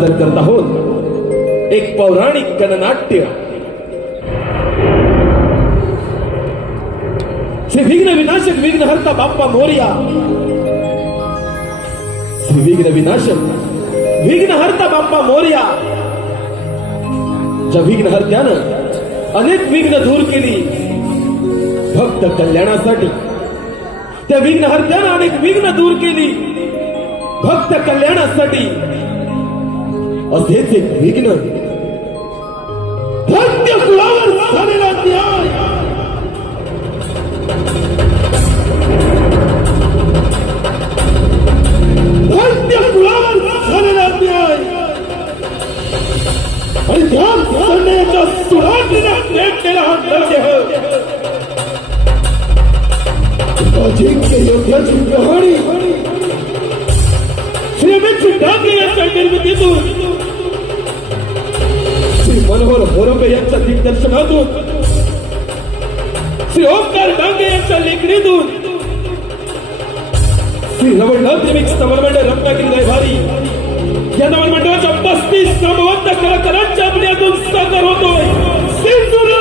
करत आहोत एक पौराणिक गणनाट्य। श्री विघ्न विनाशक विघ्नहर्ता बाप्पा मोरया। श्री विघ्न विनाशक विघ्नहर्ता बाप्पा मोरया। ज्या विघ्नहर्त्यानं अनेक विघ्न दूर केली भक्त कल्याणासाठी, त्या विघ्नहर्त्यानं अनेक विघ्न दूर केली भक्त कल्याणासाठी, असेच एक विघ्न भक्त कुळावर झालेला न्याय। भक्त कुळावर झालेला न्याय आणि त्या सैन्याच्या सुराजीने पेटलेला हा नरदेह। अजिंक्य योद्ध्याची कहाणी श्री मित्र डांगे यांच्या निर्मितीतून, श्री मनोहर होरंबे यांच्या दिग्दर्शनातून, श्री ओंकार डांगे यांच्या लेखणीतून, श्री रवळनाथ रिमिक्स नवलमंडळ रत्नागिरी रविवारी या नवलमंडळाच्या 35 नामवंत कलाकारांच्या अभिनयातून साकार होतोय सिंधुरा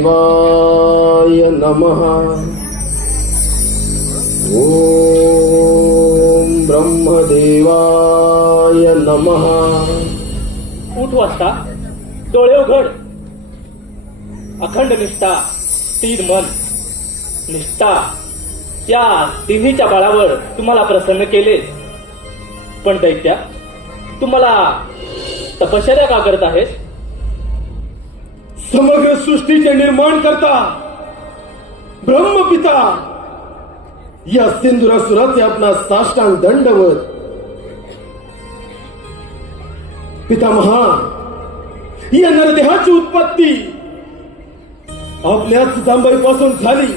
ब्रह्मदेवाय नमः। ओम ब्रह्मदेवाय नमः। उठ वाजता, डोळे उघड। अखंड निष्ठा, स्थिर मन, निष्ठा या तिन्हीच्या बळावर तुम्हाला प्रसन्न केले। पण दैत्या, तुम्हाला तपश्चर्या का करत आहेस? समग्र सृष्टीचे निर्माण करता ब्रह्मपिता या सिंधुरासुराचे आपला साष्टांग दंडवत। पितामहा, या नरदेहाची उत्पत्ती आपल्याच जांभईपासून झाली।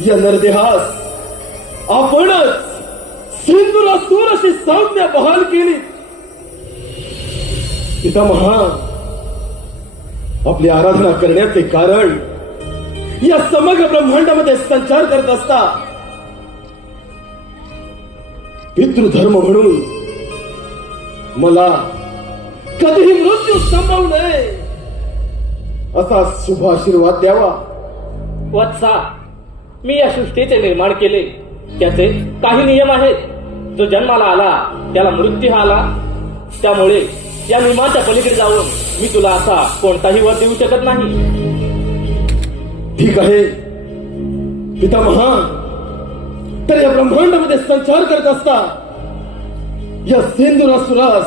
या नरदेहास आपणच सिंधुरासुर अशी संज्ञा बहाल केली। पितामहा, आपली आराधना करण्याचे कारण या समग्र ब्रह्मांडामध्ये संचार करत असता पितृधर्म म्हणून मला कधीही मृत्यू संभवू नये असा शुभ आशीर्वाद द्यावा। वत्सा, मी या सृष्टीचे निर्माण केले, त्याचे काही नियम आहेत। जो जन्माला आला त्याला मृत्यू हा आला। त्यामुळे या नियमाच्या पलीकडे जाऊन मी तुला असा कोणताही वर देऊ शकत नाही। ठीक आहे पितामहा, तर या ब्रह्मांडामध्ये संचार करत असता या सिंधुरासुरास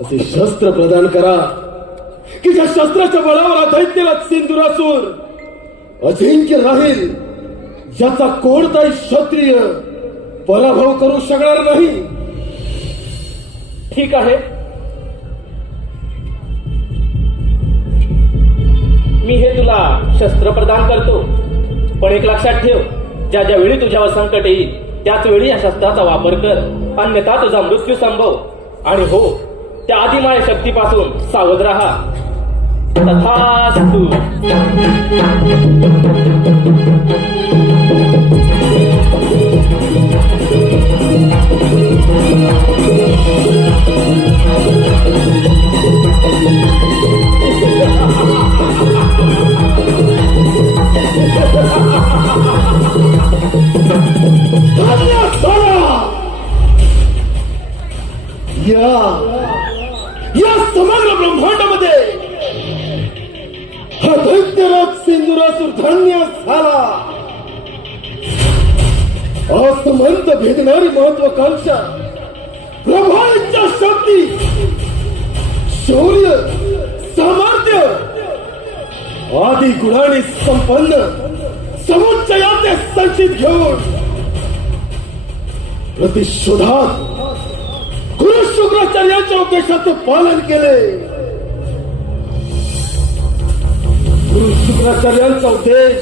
असे शस्त्र प्रदान करा की ज्या शस्त्राच्या बळावर दैत्यराज सिंधुरासुर अजिंक्य राहील, ज्याचा कोणताही क्षत्रिय पराभव करू शकणार नाही। ठीक आहे, मी हे तुला शस्त्र प्रदान करतो। पण एक लक्षात ठेव, ज्या ज्या वेळी तुझ्यावर संकट येईल त्याच वेळी या शस्त्राचा वापर कर, अन्यथा तुझा मृत्यू संभव। आणि हो, त्या आदिमाय शक्तीपासून सावध राहा। तथास्तु। धन्यवाद। या समग्र ब्रह्मांडामध्ये हा दैत्यराज सिंधुरासुर धन्य झाला. असमंत भेदणारी महत्वाकांक्षा, प्रभावाच्या शक्ती, शौर्य, सामर्थ्य आदी गुणांनी संपन्न समुच्चयाचे संचित घेऊन प्रतिशोधात गुरु शुक्राचार्यांच्या उपदेशाचे पालन केले. गुरु शुक्राचार्यांचा उपदेश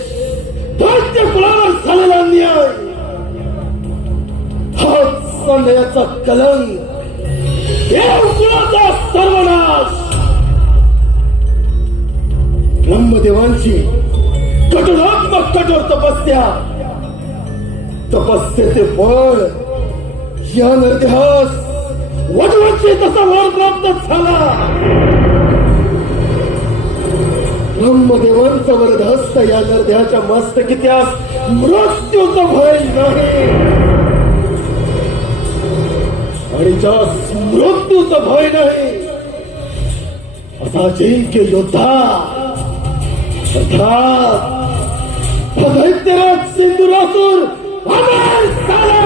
दैत्य कुळावर झालेला न्याय, हा संदेहाचा कलंक, देव कुळाचा सर्वनाश, ब्रह्मदेवांची कठोरात्मक कठोर तपस्येचे फळ या नरदेहास वधूची तसा वर प्राप्त झाला. ब्रह्मदेवांचा वरदहस्त या नरदेहाच्या मस्तकी त्यास मृत्यूचा भय नाही, आणि ज्यास मृत्यूचा भय नाही असा जिंक्य योद्धा अर्थात दैत्यराज सिंधुरासुर अमर झाला.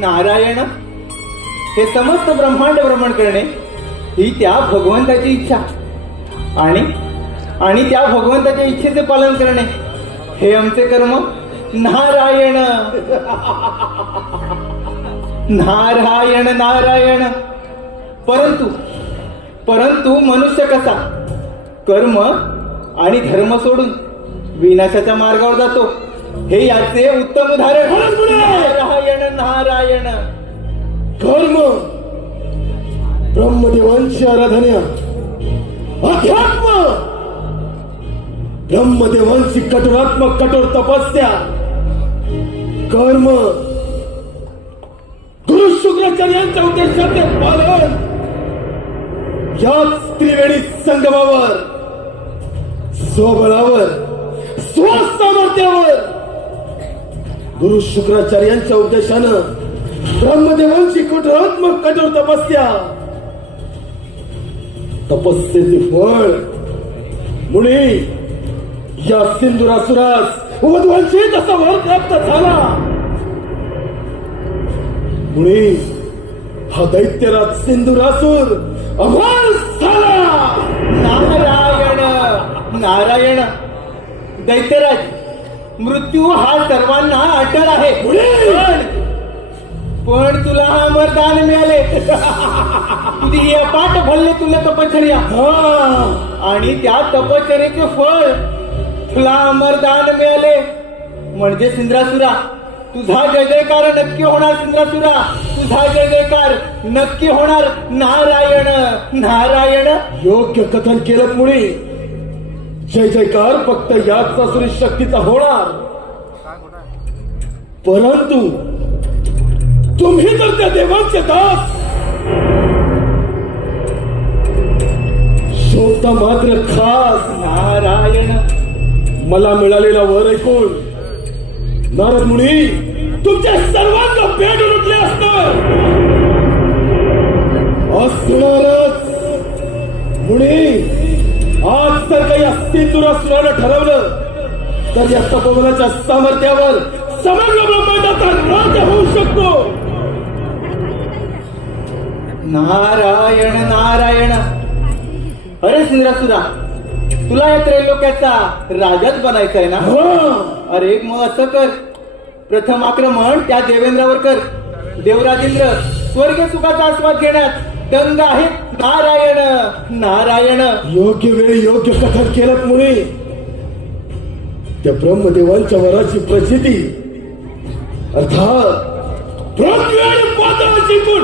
नारायण हे समस्त ब्रह्मांड भ्रमण करणे ही त्या भगवंताची इच्छा, आणि त्या भगवंताच्या इच्छेचे पालन करणे हे आमचे कर्म. नारायण नारायण नारायण. परंतु मनुष्य कसा कर्म आणि धर्म सोडून विनाशाच्या मार्गावर जातो हे याचे उत्तम उदाहरण. नारायण नारायण. कर्म, ब्रह्मदेवांची आराधना, अध्यात्म, ब्रह्मदेवांची कठोरात्मक कठोर तपस्या, कर्म, गुरु शुक्राचार्यांच्या उद्देशाचे पालन याच त्रिवेणी संगमावर स्वबळावर स्वसामर्थ्यावर गुरु शुक्राचार्यांच्या उपदेशानं ब्रह्मदेवांची कुटरात्मक कठोर तपस्या तपस्येचे फळ मुनी या सिंधुरासुरास वधवंचित असा वर प्राप्त झाला. मुनी हा दैत्यराज सिंधुरासूर अमर झाला. नारायण नारायण. दैत्यराज, मृत्यू हा सर्वांना अटळ आहे. पण तुला हा वरदान मिळाले. तुझी अपाट भल्ले तुला तपश्चर्या आणि त्या तपश्चर्याचे फळ तुला अमरदान मिळाले. म्हणजे सिंधुरासुरा, तुझा जय जयकार नक्की होणार. सिंधुरासुरा, तुझा जय जयकार नक्की होणार. नारायण नारायण. योग्य कथन केलं मुळे जय जयकार फक्त याच असुरी शक्तीचा होणार. परंतु तुम्ही तर त्या देवांचे दास, शोधता मात्र खास. नारायण. मला मिळालेला वर ऐकून नारद मुनी तुमच्या सर्वांना पेटून उठले असणार. असणारच मुनी. आज तर काही सिंधुरासुरानं ठरवलं तर या तपोवनाच्या सामर्थ्यावर समग्र ब्रह्मांडाचा राज होऊ शकतो. नारायण नारायण. अरे सिंधुरासुरा, तुला या त्रैलोक्याचा राजाच बनायचा आहे ना? अरे मग असं कर, प्रथम आक्रमण त्या देवेंद्रावर कर. देवराजेंद्र स्वर्गीय सुखाचा आस्वाद घेण्यात दंग आहे. नारायण नारायण. योग्य वेळी योग्य कथन केलं मुळे त्या ब्रह्मदेवांच्या वराची प्रचिती अर्थात पृथ्वी आणि पाताळ जिंकून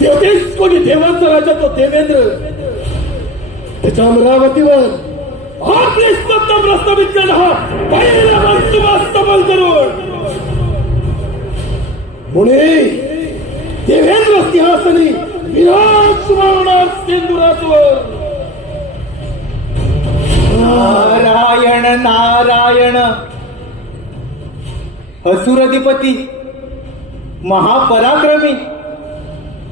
तेहतीस कोटी देवांचा राजा तो देवेंद्र त्याच्या अमरावतीवर आपली सत्ता प्रस्थापित केला. हा पहिला मनसुबा सफल करून पुणे देवेंद्र सिंहासनी विराजमान सिंधुरासुर. नारायण नारायण. असुरधिपती, महापराक्रमी,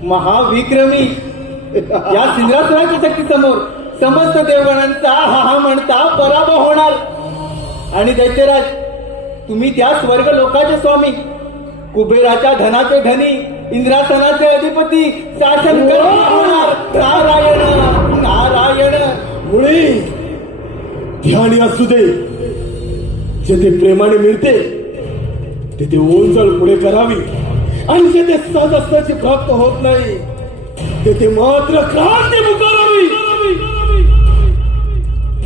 महाविक्रमी या सिंधुरासुराच्या शक्ती समोर समस्त देवगणांचा हा म्हणता पराभव होणार. आणि दैत्यराज, तुम्ही त्या स्वर्ग लोकाचे स्वामी, कुबेराच्या धनाचे धनी, इंद्रासनाचे अधिपती, शासन होणार. नारायण नारायण. मुळे ध्यानी असू दे, जेथे प्रेमाने मिळते तेथे ओंजळ पुढे करावी आणि जेथे सहजासहजी प्राप्त होत नाही तेथे मात्र क्रांती पुकारावी.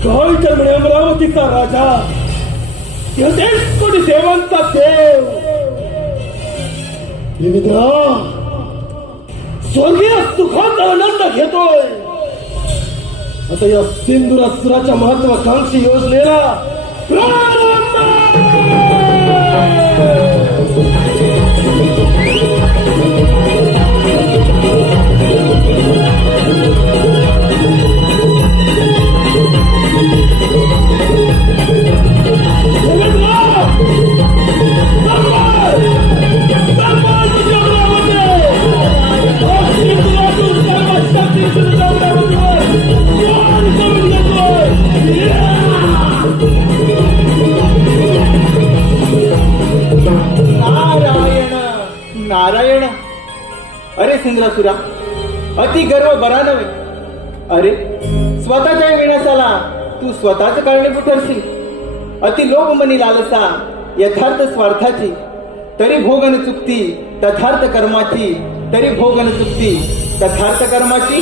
काय तर म्हणे अमरावतीचा राजा, 33 कोटी देवांचा देव देवेंद्रा स्वर्गीय सुखाचा आनंद घेतोय. आता या सिंधुरासुराच्या महत्वाकांक्षी योजनेला प्रारंभ. नारायण. अरे सिंधुरासुरा, अति गर्व बरा नव्हे. अरे स्वतःच्या विनाशाला तू स्वतःच कारणीभूत ठरशील. अति लोभ मनी लालसा यथार्थ स्वार्थाची, तरी भोगन चुकती तथार्थ कर्माची, तरी भोगन चुकती तथार्थ कर्माची.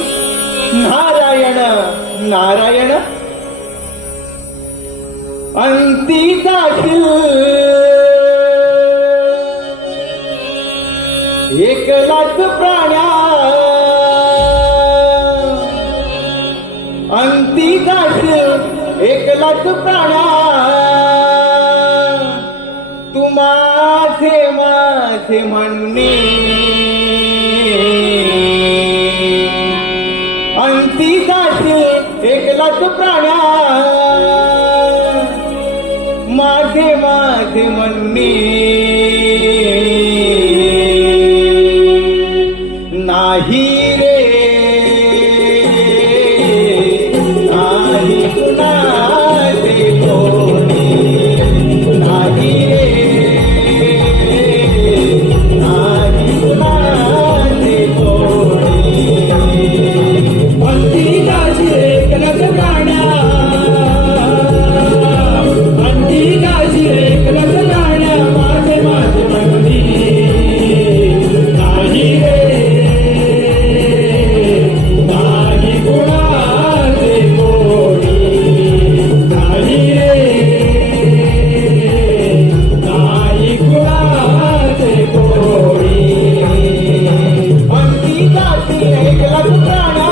नारायण नारायण. अंती जाशील एकलाच प्राण्या, अंती जाशील एकलाच प्राण्या. तू माझे माझे म्हणणे प्राण्या माझे माझे म्हणणे नाही रे नाही कुणाचे कोणी नाही रे नाही कुणाचे कोणी अंती काशी एकलच प्राण्या अंती काशी एकलच प्राण्या माझे माझे म्हणणी नाही रे नाही कुणाचे कोणी नाही रे नाही कुणाचे कोणी अंती काशी एकलच प्राण्या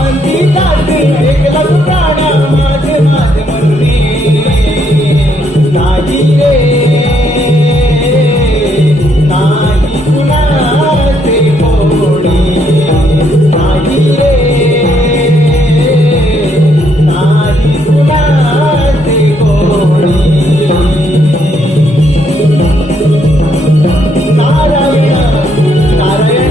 अंती काशी एकलच प्राण्या माझे माझे म्हणणे नाही रे नाही कुणाचे कोणी नाही रे नाही कुणाचे कोणी नारायण नारायण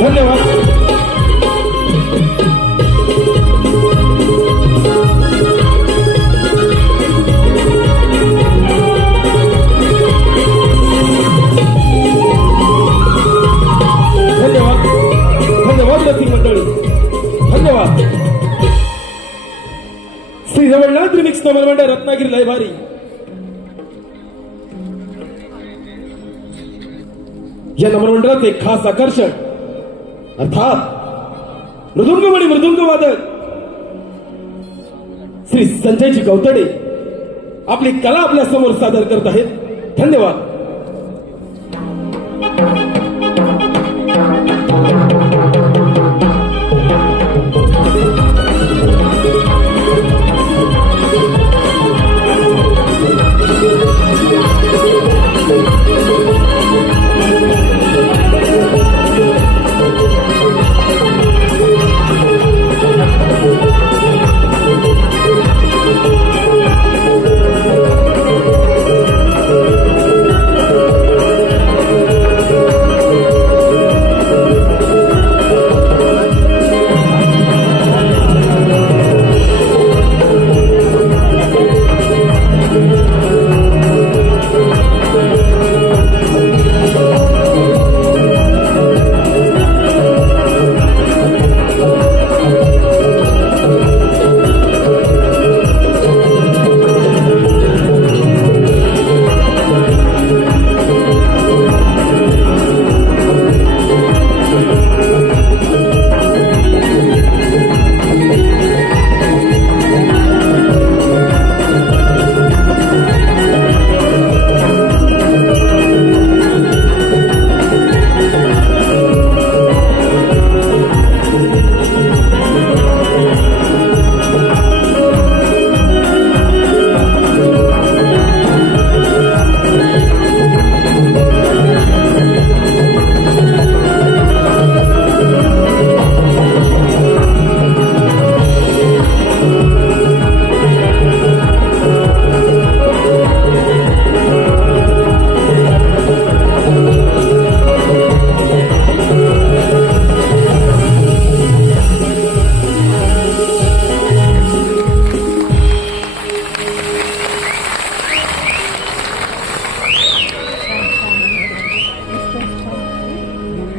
धन्यवाद. धन्यवाद धन्यवाद रसिक मंडळी, धन्यवाद. श्री रवळनाथ रिमिक्स नमन मंडळ रत्नागिरी लयभारी या नमन मंडळाचे खास आकर्षण अर्थात मृदुंग आणि मृदुंग वादक श्री संजयजी गवतडे आपली कला आपल्या समोर सादर करत आहेत. धन्यवाद.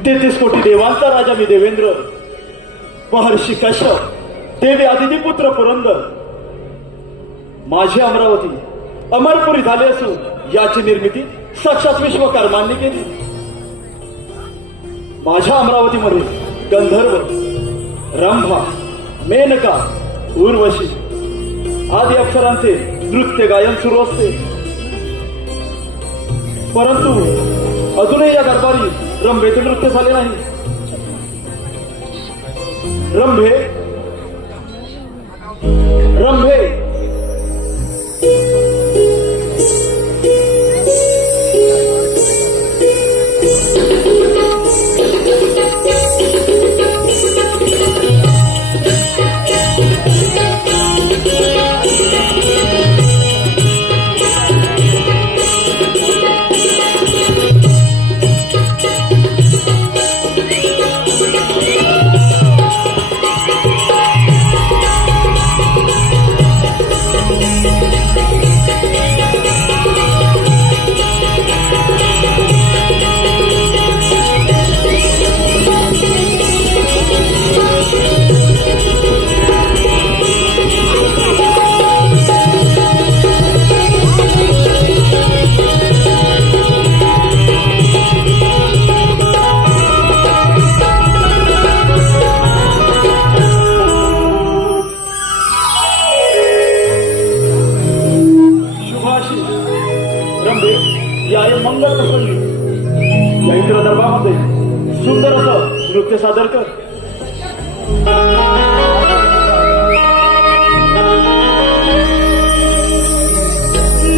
तेहतीस कोटी देवांचा राजा मी देवेंद्र, महर्षी कश्यप, देवी आदिती पुत्र पुरंदर, माझी अमरावती अमरपुरी झाली असून याची निर्मिती साक्षात विश्वकर्मांनी केली. माझ्या अमरावतीमध्ये गंधर्व, रंभा, मेनका, उर्वशी आदी अप्सरांचे नृत्य गायन सुरू असते. परंतु अजूनही या दरबारी रंभेचे नृत्य झाले नाही. रंभे रंभे रंभे या मंगल प्रसंगी या इंद्र दरबारामध्ये सुंदर असं नृत्य सादर कर.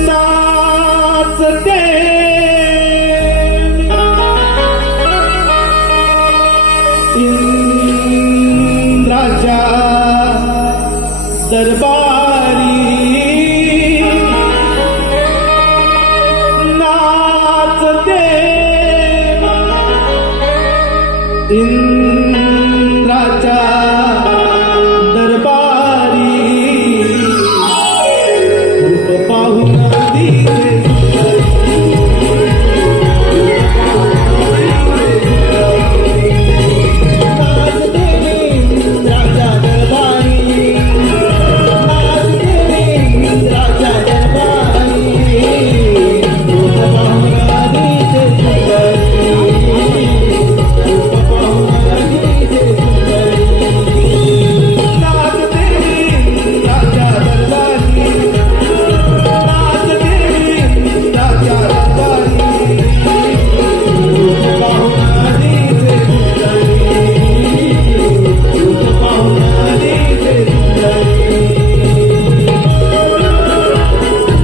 नाचते इंद्राच्या दरबारी नाचते इंद्राच्या दरबारी रूप पाहून दिसे नाचते इंद्राच्या दरबारी नाचते इंद्राच्या दरबारी रूप पाहून दिसे सुंदरी रूप पाहून दिसे सुंदरी नाचते इंद्राच्या दरबारी नाचते इंद्राच्या दरबारी रूप पाहून दिसे सुंदरी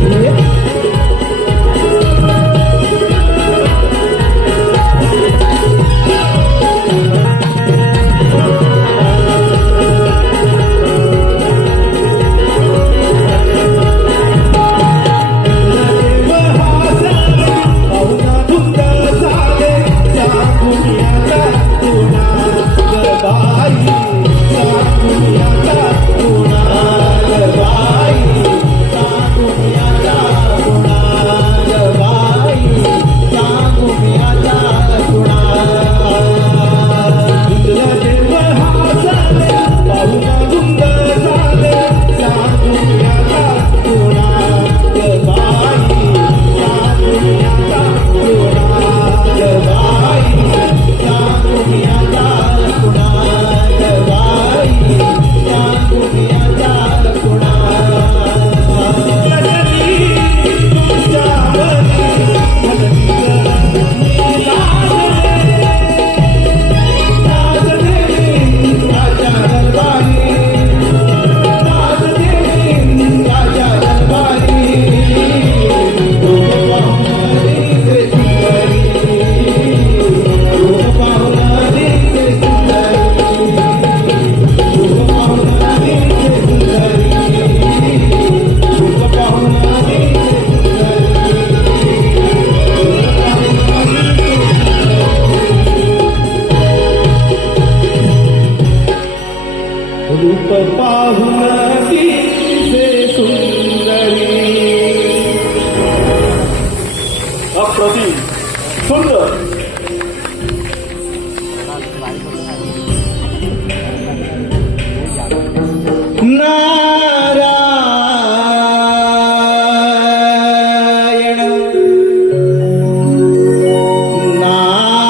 रूप पाहून दिसे सुंदरी रूप पाहून दिसे सुंदरी अप्रतिम सुंदर. नारायण नारायण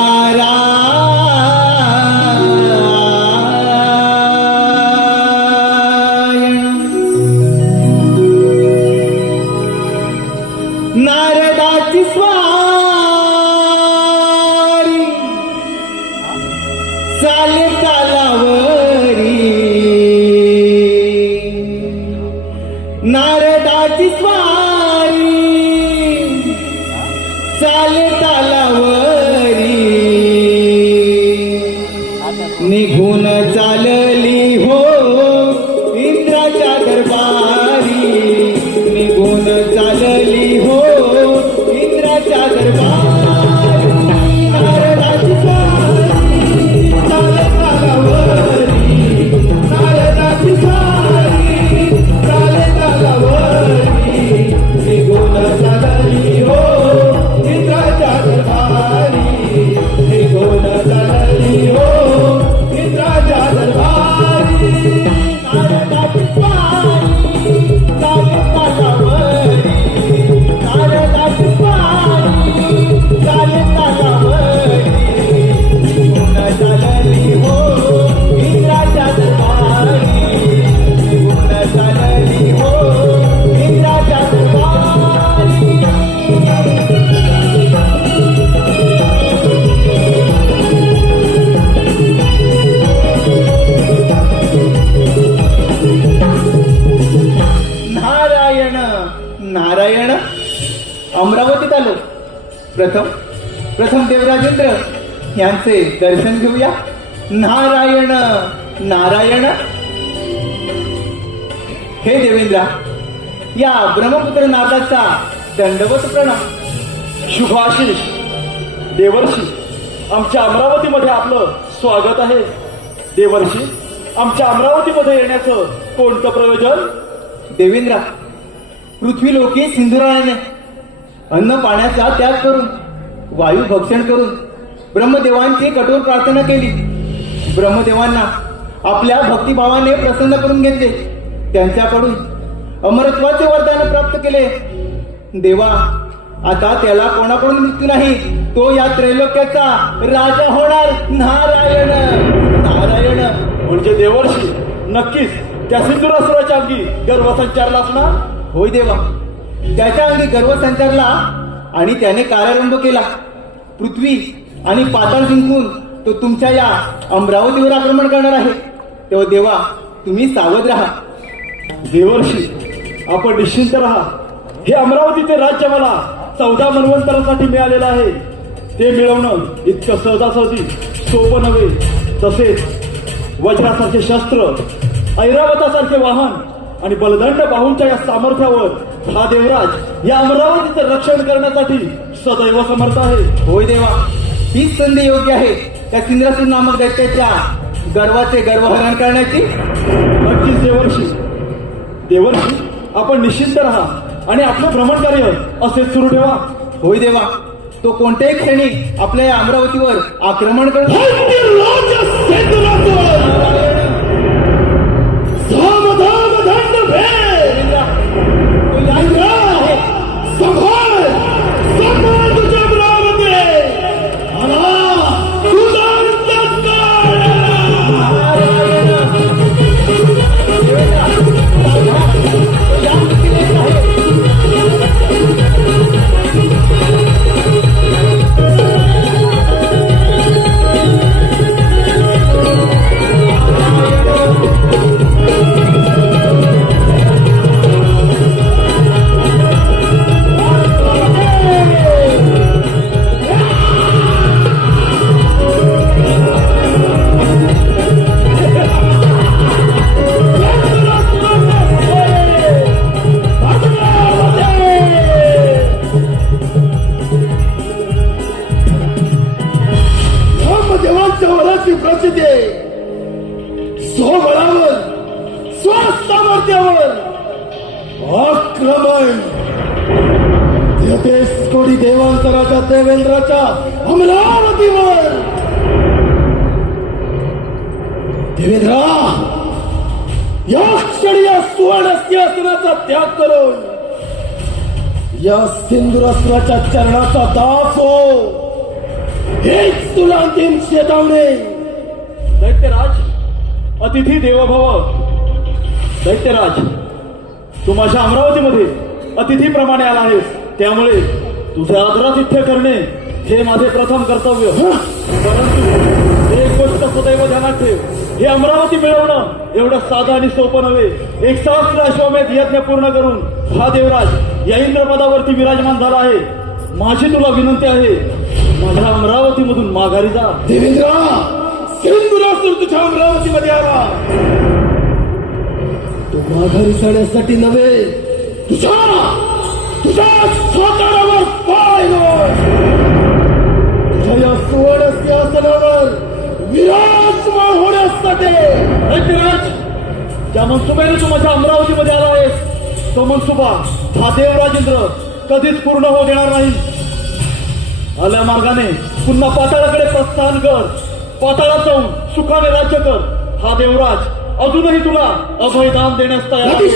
चाले तालावरी नारदाची स्वारी चाले तालावरी निघून चालली हो इंद्राच्या दरबारी निघून चालली हो इंद्राच्या दरबारी नारदाची स्वारी चाले तालावरी नारदाची स्वारी चाले तालावरी निघून चालली हो इंद्राच्या दरबारी निघून चालली हो इंद्राच्या दरबारी नारदाची स्वारी चाले तालावरी नारदाची स्वारी चाले तालावरी निघून चालली हो इंद्राच्या दरबारी निघून चालली हो इंद्राच्या दरबारी नारायण नारायण अमरावतीत आलो. प्रथम देवराजेंद्र यांचे दर्शन घेऊया. नारायण नारायण. हे देवेंद्रा, या ब्रह्मपुत्र नाथाचा दंडवत प्रणाम. शुभाशीष देवर्षी, आमच्या अमरावतीमध्ये आपलं स्वागत आहे. देवर्षी, आमच्या अमरावतीमध्ये येण्याचं कोणतं प्रयोजन? देवेंद्रा, पृथ्वी लोके सिंधुरायाने अन्न पाण्याचा त्याग करून वायू भक्षण करून ब्रह्मदेवांची कठोर प्रार्थना केली. ब्रह्मदेवांना आपल्या भक्तिभावाने प्रसन्न करून घेतले. त्यांच्याकडून अमरत्वाचे वरदान प्राप्त केले. देवा, आता त्याला कोणाकडून मृत्यू नाही. तो या त्रैलोक्याचा राजा होणार. नारायण नारायण. म्हणजे देवर्षी, नक्कीच त्या सिंधुरासुराच्या अंगी गर्भसंचारला असणार. होय देवा, त्याच्या अंगी गर्व संचारला आणि त्याने कार्यारंभ केला. पृथ्वी आणि पाताळ जिंकून तो तुमच्या या अमरावतीवर आक्रमण करणार आहे. तेव्हा देवा, तुम्ही सावध राहा. देवर्षी, आपण निश्चिंत राहा. हे अमरावतीचे राज्य मला 14 मन्वंतरासाठी मिळालेलं आहे. ते मिळवणं इतकं सहजासहजी सोपं नव्हे. तसेच वज्रासारखे शस्त्र, ऐरावतासारखे वाहन आणि बलदंड बाहूंच्या या सामर्थ्यावर हा देवराज या अमरावतीचं रक्षण करण्यासाठी सदैव समर्थ आहे. होय देवा, हीच संधी योग्य आहे त्या सिंद्रासूर नामक दैत्याच्या गर्वाचे गर्वहरण करण्याची. नक्कीच देवर्षी, आपण निश्चिंत राहा आणि आपलं भ्रमण कार्य असेच सुरू ठेवा. होय देवा, तो कोणत्याही क्षणी आपल्या या अमरावतीवर आक्रमण करतो. सावधान दंड भेद संभाळ संभाळ तुझ्या अमरावती. आला सुधांचा काळ. देवांच्या वराची प्रचिती स्वबळावर स्वसामर्थ्यावर आक्रमण. 33 कोटी देवांचा राजा देवेंद्राच्या अमरावतीवर. देवेंद्रा, या क्षणी या सुवर्ण सिंहासनाचा त्याग करून या सिंधुरासुराच्या चरणाचा दास हो. हेच तुला अंतिम चेतावणी. दैत्यराज, अतिथी देवभव. दैत्यराज, तू माझ्या अमरावतीमध्ये अतिथीप्रमाणे आला आहेस, त्यामुळे तुझे आदरातिथ्य करणे हे माझे प्रथम कर्तव्य. परंतु एक गोष्ट सदैव हे अमरावती मिळवणं एवढं साधं आणि सोपं नव्हे. 1,000 अश्वमेध यज्ञ पूर्ण करून हा देवराज या इंद्रपदावरती विराजमान झाला आहे. माझी तुला विनंती आहे, माझ्या अमरावतीमधून माघारी जा. देवेंद्र, सिंधुरासुर तुझ्या अमरावतीमध्ये आला. तू माघारी जाण्यासाठी नव्हे, तुझ्या स्वतःवर पाय रोव. तुझ्या या सुवर्ण सिंहासनावर विराजमान होण्यासाठी. ऐकराज, ज्या मनसुबाने तू माझ्या अमरावतीमध्ये आला आहेस तो मनसुबा हा देवराजेंद्र कधीच पूर्ण होऊ देणार नाही. आल्या मार्गाने पुन्हा पाताळाकडे प्रस्थान कर. पाताळात जाऊन सुखाने राज्य कर. हा देवराज अजूनही तुला अभयदान देण्यास तयार आहे.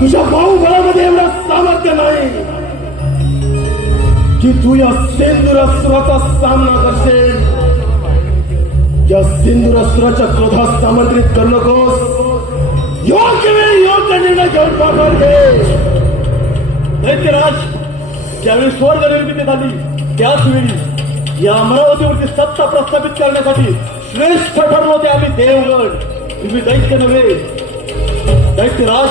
तुझ्या बाहुबळामध्ये एवढं सामर्थ्य नाही की तू या सिंधुरासुराचा सामना करशील. या सिंधुरासुराच्या क्रोधात आमंत्रित करू नकोस. योग्य वेळी योग्य निर्णय घेऊन पाठवून घे. दैत्यराज, ज्यावेळी स्वर्ग निर्मिती झाली त्याच वेळी या अमरावतीवरती सत्ता प्रस्थापित करण्यासाठी श्रेष्ठ ठरलो ते आम्ही देवगड. तुम्ही दैत्य नव्हे. दैत्यराज,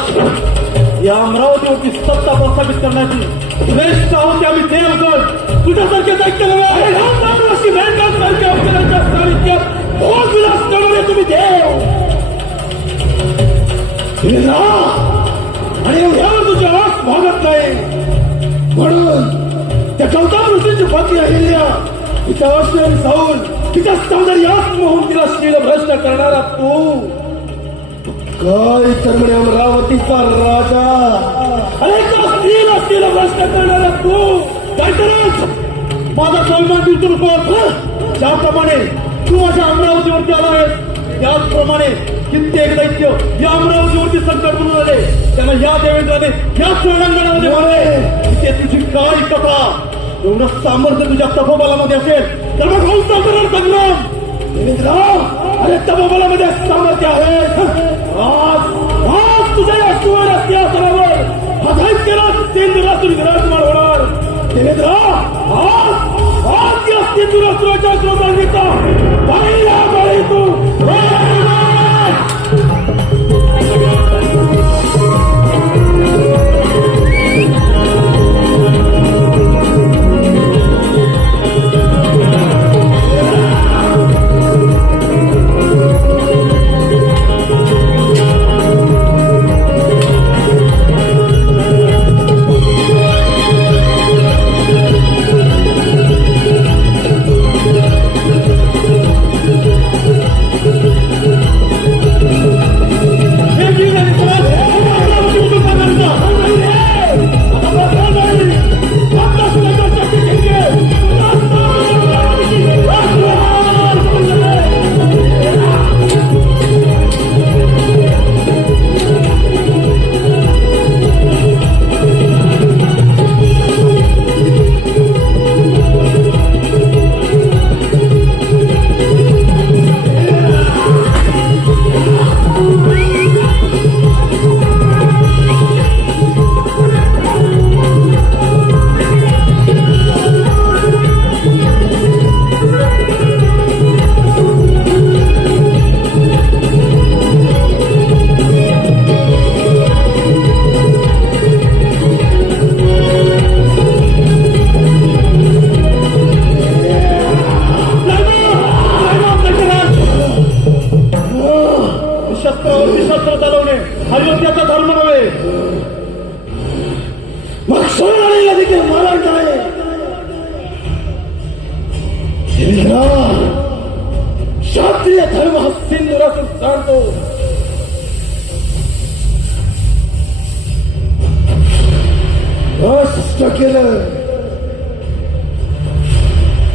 या अमरावतीवरती सत्ता प्रस्थापित करण्याची श्रेष्ठ आहोत ते आम्ही देवगड. तुझ्यासारखे दैत्य नव्हे. अशी मेंढकांसारख्या अवसरांच्या साहित्यात भोग विलास करणारे तुम्ही देव. आणि एवढ्यावर तुझी आवाज भागत नाही. म्हणून त्या गौतम ऋषीची पत्नी अहिल्या तिच्या अश्विन जाऊन तिच्या सौंदर्यात मोहून तिला शील भ्रष्ट करणारा तू. काय तर म्हणे अमरावतीचा राजा. अरे शील भ्रष्ट करणारा तू. काय करत माझा सन्मान विसरू नको. ज्याप्रमाणे तू माझ्या अमरावतीवरती आला आहेस त्याचप्रमाणे कित्येक दैत्य या अमरावतीवरती संकट करून आले. त्यांना या देवेंद्राने या रणांगणामध्ये मारले. ते तुझी काय कथा. एवढं सामर्थ्य तुझ्या तपोबलामध्ये असेल तर मग कोणता करणार संग्राम. देवेंद्र, अरे तपोबलामध्ये सामर्थ्य आहे. आज तुझ्या या सुवर्ण सिंहासनावर हा दैत्यराज सिंधुरासुर विराजमान होणार. देवेंद्र, आज या सिंधुरासुराच्या क्रोधान्विता पहिला बळी तू. शस्त्र चालवणे हा योग्याचा धर्म नव्हे. मग सोनाळीला देखील मरण नाही. शास्त्रीय धर्म हा सिंधुरासुर जाणतो.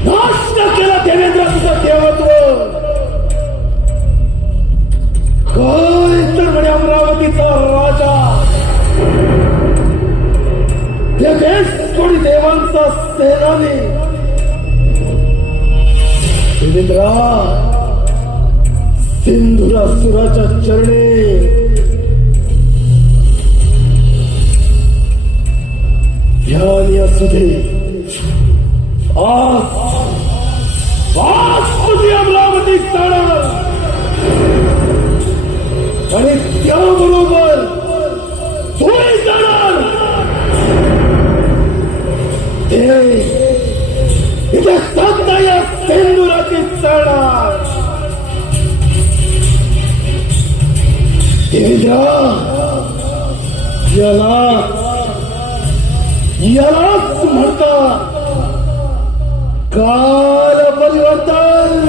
नष्ट केलं देवेंद्र तुझं देवत्व. काय तर म्हणे अमरावतीचा राजा. देश कोणी देवांचा सेनानी. देवेंद्र, सिंधुरासुराच्या चरणी ध्यानी असू दे. आज तुझी अमरावती जाणार आणि त्याबरोबर तोही जाणार. ते इथे सत्ता या सेंदुराची जाणार. यालाच म्हणतात काल परिवर्तन.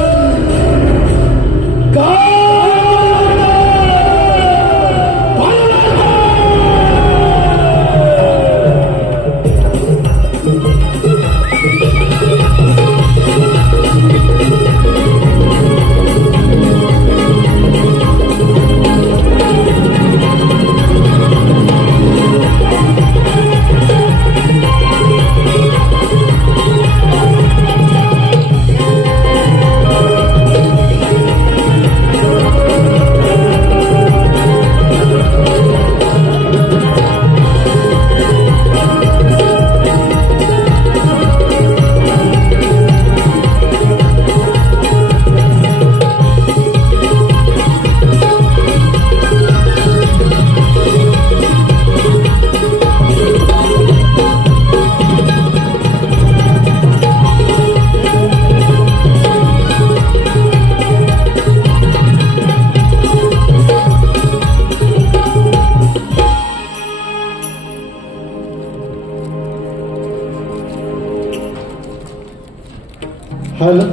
हॅलो,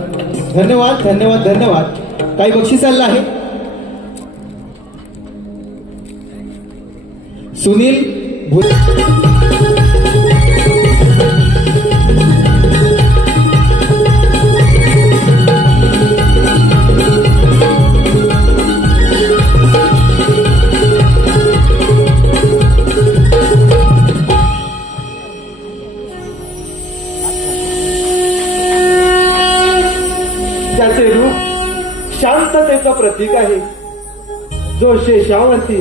धन्यवाद धन्यवाद धन्यवाद. काही बक्षीस चाललं आहे. सुनील ज्याचे रूप शांततेचं प्रतीक आहे, जो शेषावरती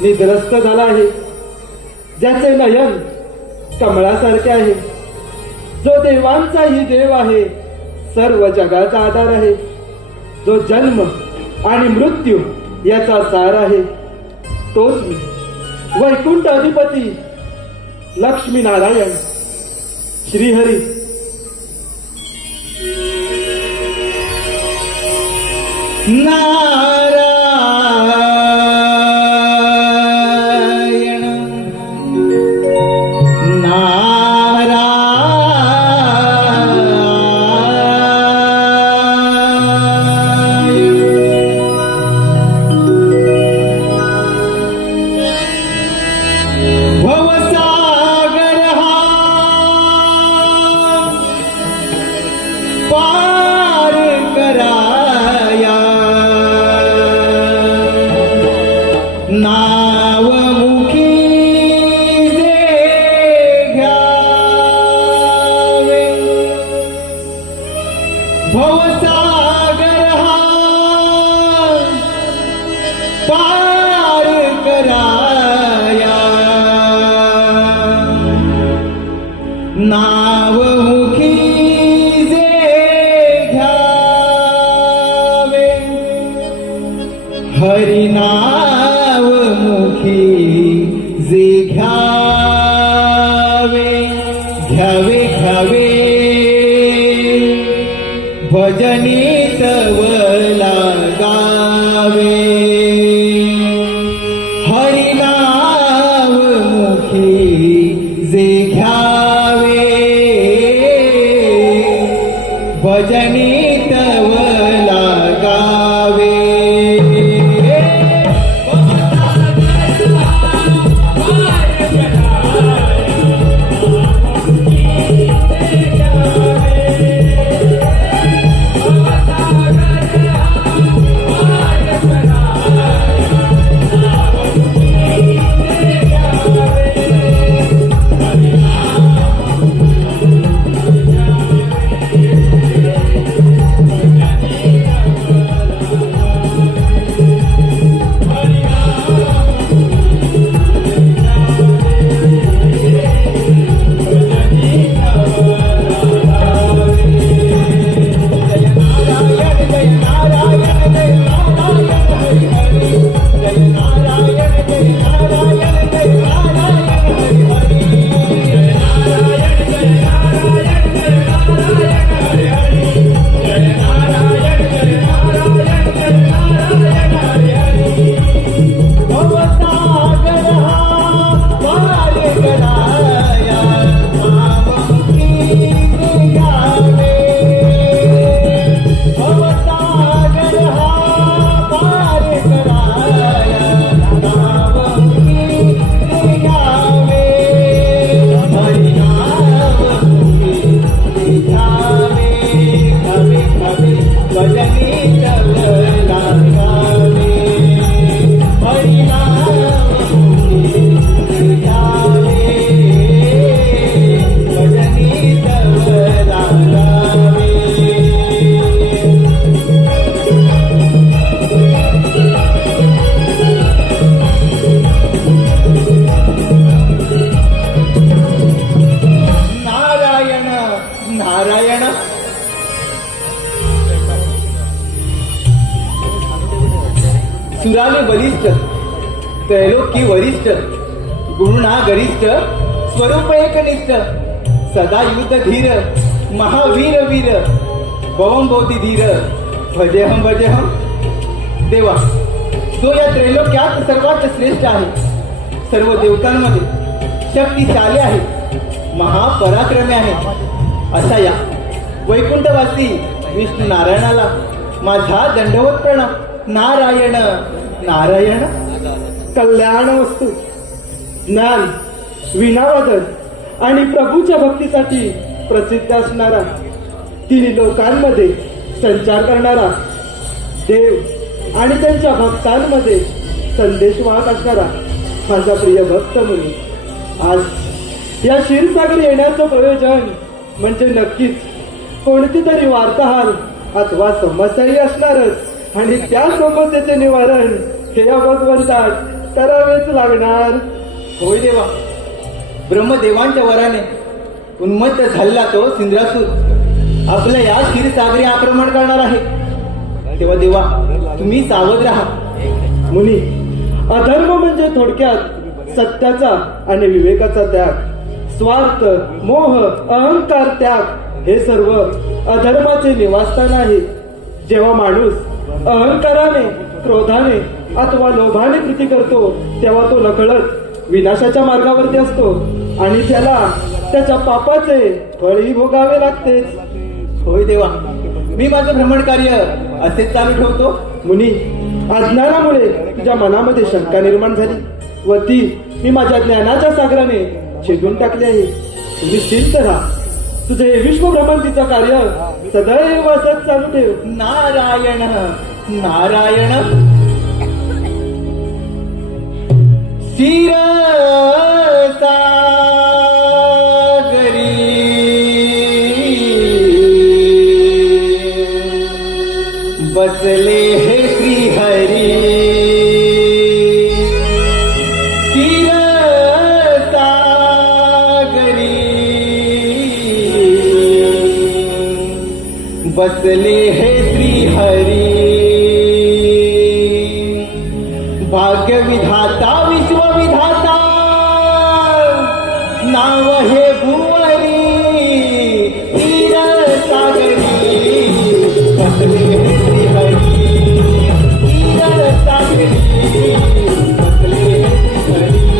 निद्रस्त झाला आहे, ज्याचे नयन कमळासारखे आहे, जो देवांचाही देव आहे, सर्व जगाचा आधार आहे, जो जन्म आणि मृत्यू याचा सार आहे, तोच मी वैकुंठ अधिपती लक्ष्मीनारायण श्रीहरी. नारायण नारायण भवसागर हा पार कराया, नाव मुखी जे घ्यावे. भवसागर हा पार कराया, नाव मुखी जे घ्यावे. हरिनाव मुखी जे घ्यावे, घ्यावे घ्यावे भजनी तव लागावे. हरिनाव मुखी जे घ्यावे, भजनी तव लागावे. इंद्राने बलिष्ठ त्रैलोकी वरिष्ठ गुरुना गरिष्ठ स्वरूप एकनिष्ठ सदा युद्ध धीर महावीर वीर पवन बोधी धीर भजेहम देवा जो या त्रैलोक्यात सर्वात श्रेष्ठ आहे सर्व देवतांमध्ये शक्तिशाली आहे महापराक्रमी आहे अशा या वैकुंठवासी विष्णू नारायणाला माझा दंडवत प्रणाम नारायण नारायण कल्याण वस्तू ज्ञान विनावादन आणि प्रभूच्या भक्तीसाठी प्रसिद्ध असणारा तिन्ही लोकांमध्ये संचार करणारा देव आणि त्यांच्या भक्तांमध्ये संदेश वाहक असणारा माझा प्रिय भक्त मुनी आज या क्षीरसागरी येण्याचं प्रयोजन म्हणजे नक्कीच कोणती तरी वार्ताहर अथवा समस्याही असणारच आणि त्या समस्येचे निवारण हे या भगवंतात करावेच लागणार. होय देवा ब्रह्मदेवांच्या वराने उन्मत्त झालेला तो सिंद्रासूर आपल्या या क्षीरसागरी आक्रमण करणार आहे तेव्हा देवा तुम्ही सावध राहा. मुनी अधर्म म्हणजे थोडक्यात सत्याचा आणि विवेकाचा त्याग, स्वार्थ मोह अहंकार त्याग हे सर्व अधर्माचे निवासस्थान आहे. जेव्हा माणूस अहंकाराने क्रोधाने अथवा लोभाने कृती करतो तेव्हा तो नकळत विनाशाच्या मार्गावरती असतो आणि त्याला त्याच्या पापाचे फळही भोगावे लागतेच. होय देवा मी माझं भ्रमण कार्य असेच चालू ठेवतो. मुनी अज्ञानामुळे तुझ्या मनामध्ये शंका निर्माण झाली व ती मी माझ्या ज्ञानाच्या सागराने छेदून टाकली आहे. तुम्ही निश्चिंत राहा. तुझे हे विश्वभ्रमंतीचं कार्य सदैव असंच चालू ठेव. नारायण नारायण बसले हे श्रीहरी बसले हे श्रीहरी भाग्य विधाता विश्वविधाता नाव हे भुवरी तीर सागरी बसले हे श्रीहरी तीर सागरी बसले हे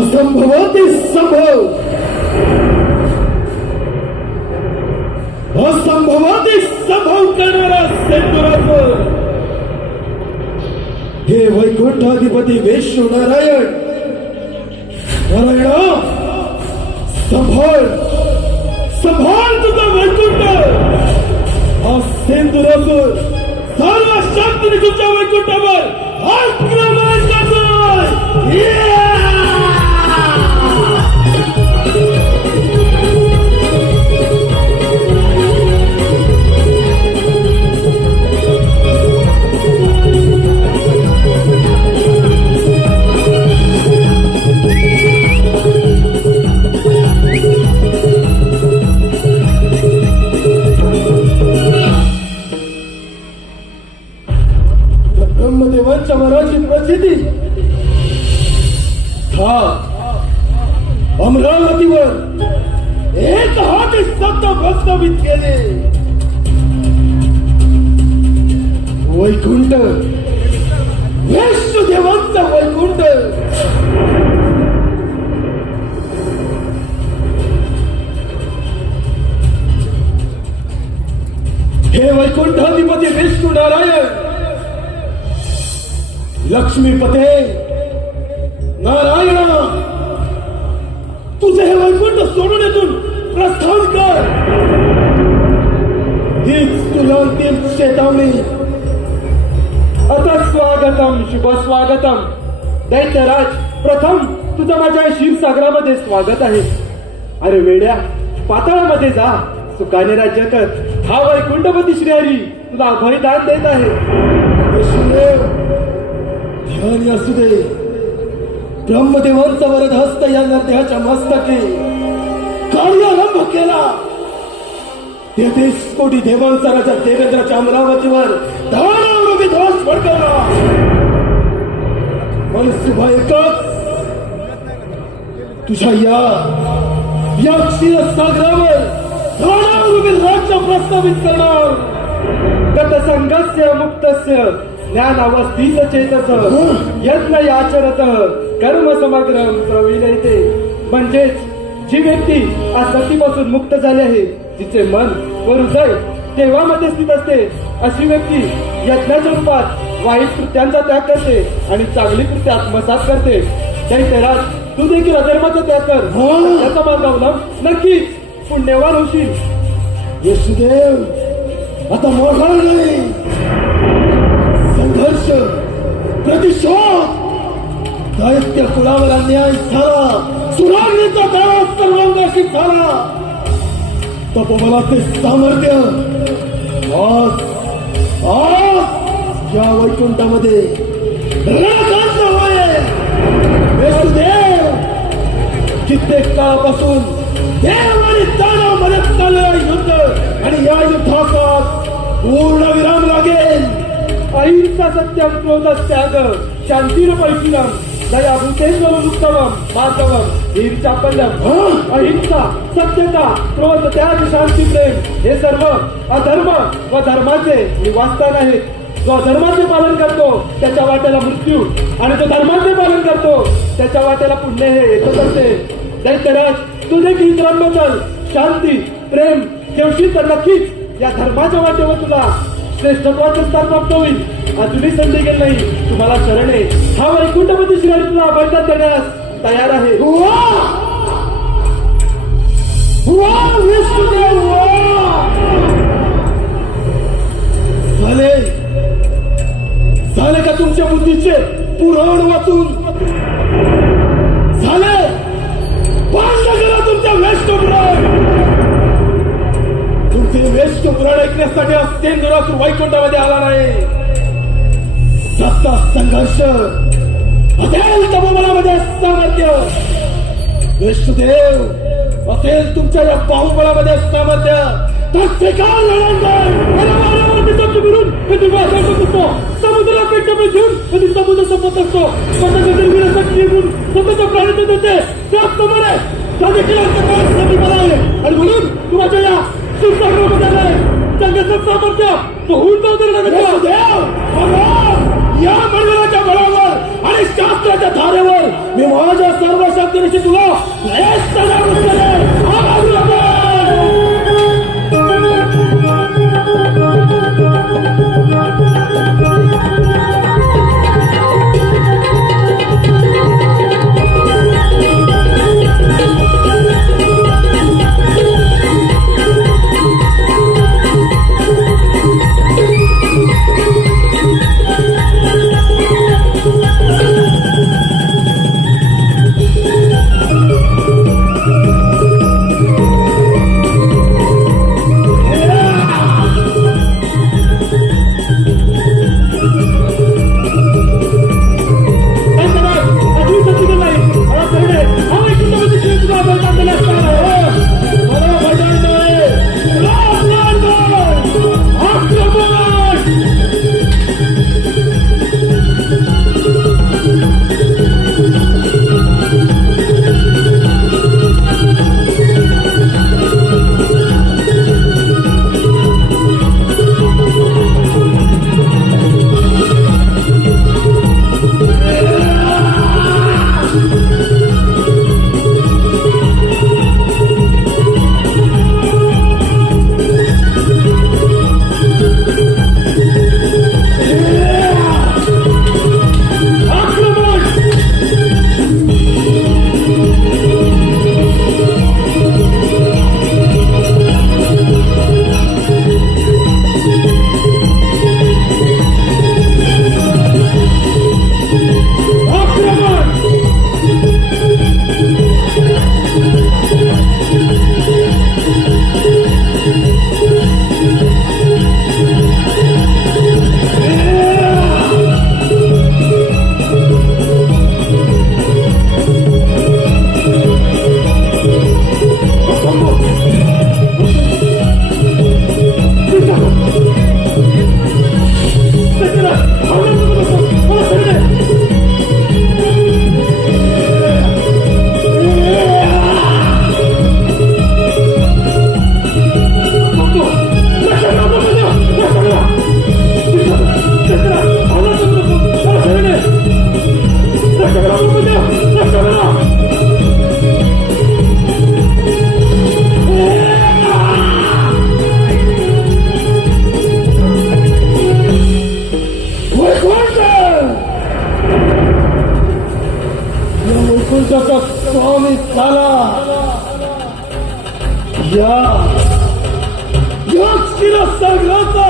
असंभवाती संभव असंभवाती संभव करणारा सेंदुराचं हे वैकुंठाधिपती विष्णू नारायण नारायण संभाळ संभाळ तुझं वैकुंठ हा सिंधुरासूर सर्व शक्तीने तुमच्या वैकुंठावर आक्रमण करतोय. ब्रह्मदेवांच्या मनाची प्रसिद्धी हा अमरावतीवर एक हात शब्द प्रस्तावित केले. वैकुंठ विष्णुदेवांचा वैकुंठ हे वैकुंठाधिपती विष्णू नारायण लक्ष्मीपते नारायण तुझे हे वैकुंठ सोडून येथून प्रस्थान कर. हीच तुला अंतिम चेतावणी. आता स्वागतम शुभ स्वागतम दैत्यराज. प्रथम तुझं माझ्या क्षीरसागरामध्ये स्वागत आहे. अरे वेड्या, पाताळामध्ये जा, सुखाने राज्य कर. हा वैकुंठपती श्रीहरी तुला अभयदान देत आहे. विष्णुदेव ध्यान असू दे. ब्रह्मदेवांचा वरद हस्त या नरदेहाच्या मस्तके कार्यारंभ केला. 33 कोटी देवांचा राजा देवेंद्राच्या अमरावतीवर धारावर विध्वंस भडकवला. मनसुभा एकच तुझ्या या क्षीरसागरावर धारावर राज्य प्रस्तावित करणार. गतसंगस्य मुक्तस्य ज्ञानावस्थित चेतस यज्ञ आचरत कर्म समग्रम प्रविलयते. म्हणजेच जी व्यक्ती आसक्तीपासून मुक्त झाली आहे, जिचे मन व हृदय देवामध्ये स्थित असते, अशी व्यक्ती यज्ञाच्या रूपात वाईट कृत्यांचा त्याग करते आणि चांगली कृत्य आत्मसात करते. दैत्यराज, तू देखील अधर्माचा त्याग कर. त्याचा मार्ग अवलंब, नक्कीच पुण्यवान होशील. येशुदेव आता मोठा नाही. संघर्ष, प्रतिशोध, दैत्य कुळावर अन्याय झाला, सुराग्नीचा दावा सर्वांगाशी झाला. तपोबलाचे सामर्थ्य आज या वैकुंठामध्ये रणकांत होय. विष्णुदेव, कित्येक काळापासून देव आणि दानव मध्ये चाललेला युद्ध आणि या युद्धाचा पूर्ण विराम लागेल. अहिंसा सत्यम क्रोधस्त्याग शांतिरपैशिलम दया भूतेश्वरम उत्तमम माधवम वीर चापल्यम. अहिंसा, सत्यता, क्रोध, त्याग, शांती, प्रेम हे सर्व अधर्म व धर्माचे निवासस्थान आहेत. जो अधर्माचे पालन करतो त्याच्या वाट्याला मृत्यू आणि जो धर्माचे पालन करतो त्याच्या वाट्याला पुण्य हे येतच असते. दैत्यराज, तू देखील ब्रह्मचल, शांती, प्रेम ठेवशील तर नक्कीच या धर्माच्या वाटेवर तुला श्रेष्ठत्वाचे स्थान प्राप्त होईल. अजूनही संधी गेली नाही. तुम्हाला शरण आहे. हा वैकुंठपती श्रीहरी तुला अभयदान देण्यास तयार आहे. विष्णुदेव झाले का तुमच्या बुद्धीचे पुराण वाचून? झाले? बंद करा तुमच्या वेष्ट पुराण. तुमचे वेष्ट पुराण ऐकण्यासाठी सिंधुरासूर वैकुंठामध्ये आला नाही. सत्ता संघर्ष असेल तपोबलामध्ये सामर्थ्य. विष्णुदेव असेल तुमच्या या बाहुबलामध्ये सामर्थ्य तर स्वीकार समुद्राला पेट घेऊन कधी समुद्र संपत असतो. स्वतःच्या प्राणी देते त्याचप्रमाणे आणि म्हणून तुम्हाला या जगाचं सामर्थ्य या मंडळाच्या बळावर आणि शास्त्राच्या धारेवर मी माझ्या सर्व शक्तीनिशी तुला संकट स्वामी झाला या क्षीरसागराचा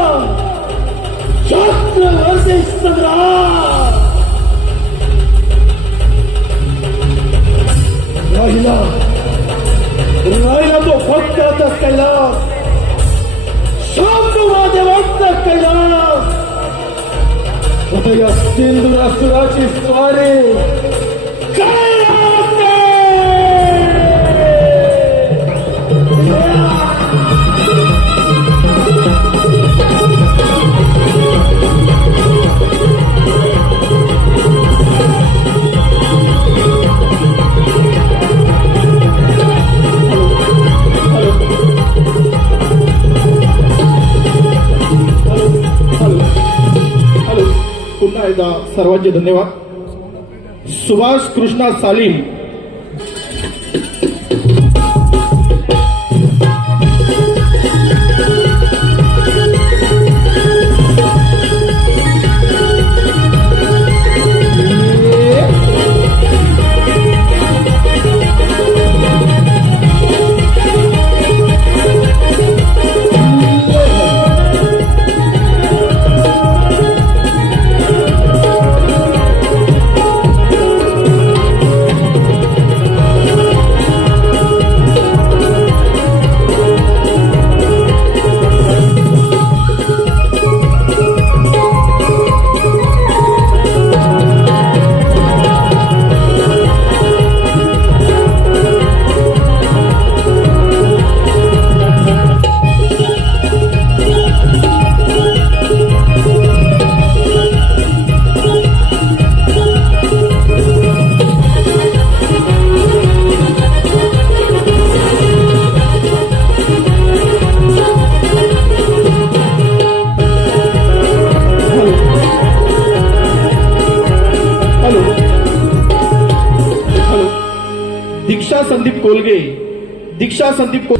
चक्रवर्ती सम्राट राहिला तो भक्ताचा कैलास, शांतू महादेवांचा कैलास. आता या सिंधुरासुराची स्वारी काय असते? पुन्हा एकदा सर्वांचे धन्यवाद. सुभाष कृष्णा सालीम. दीक्षा संदीप कोलगे. दीक्षा संदीप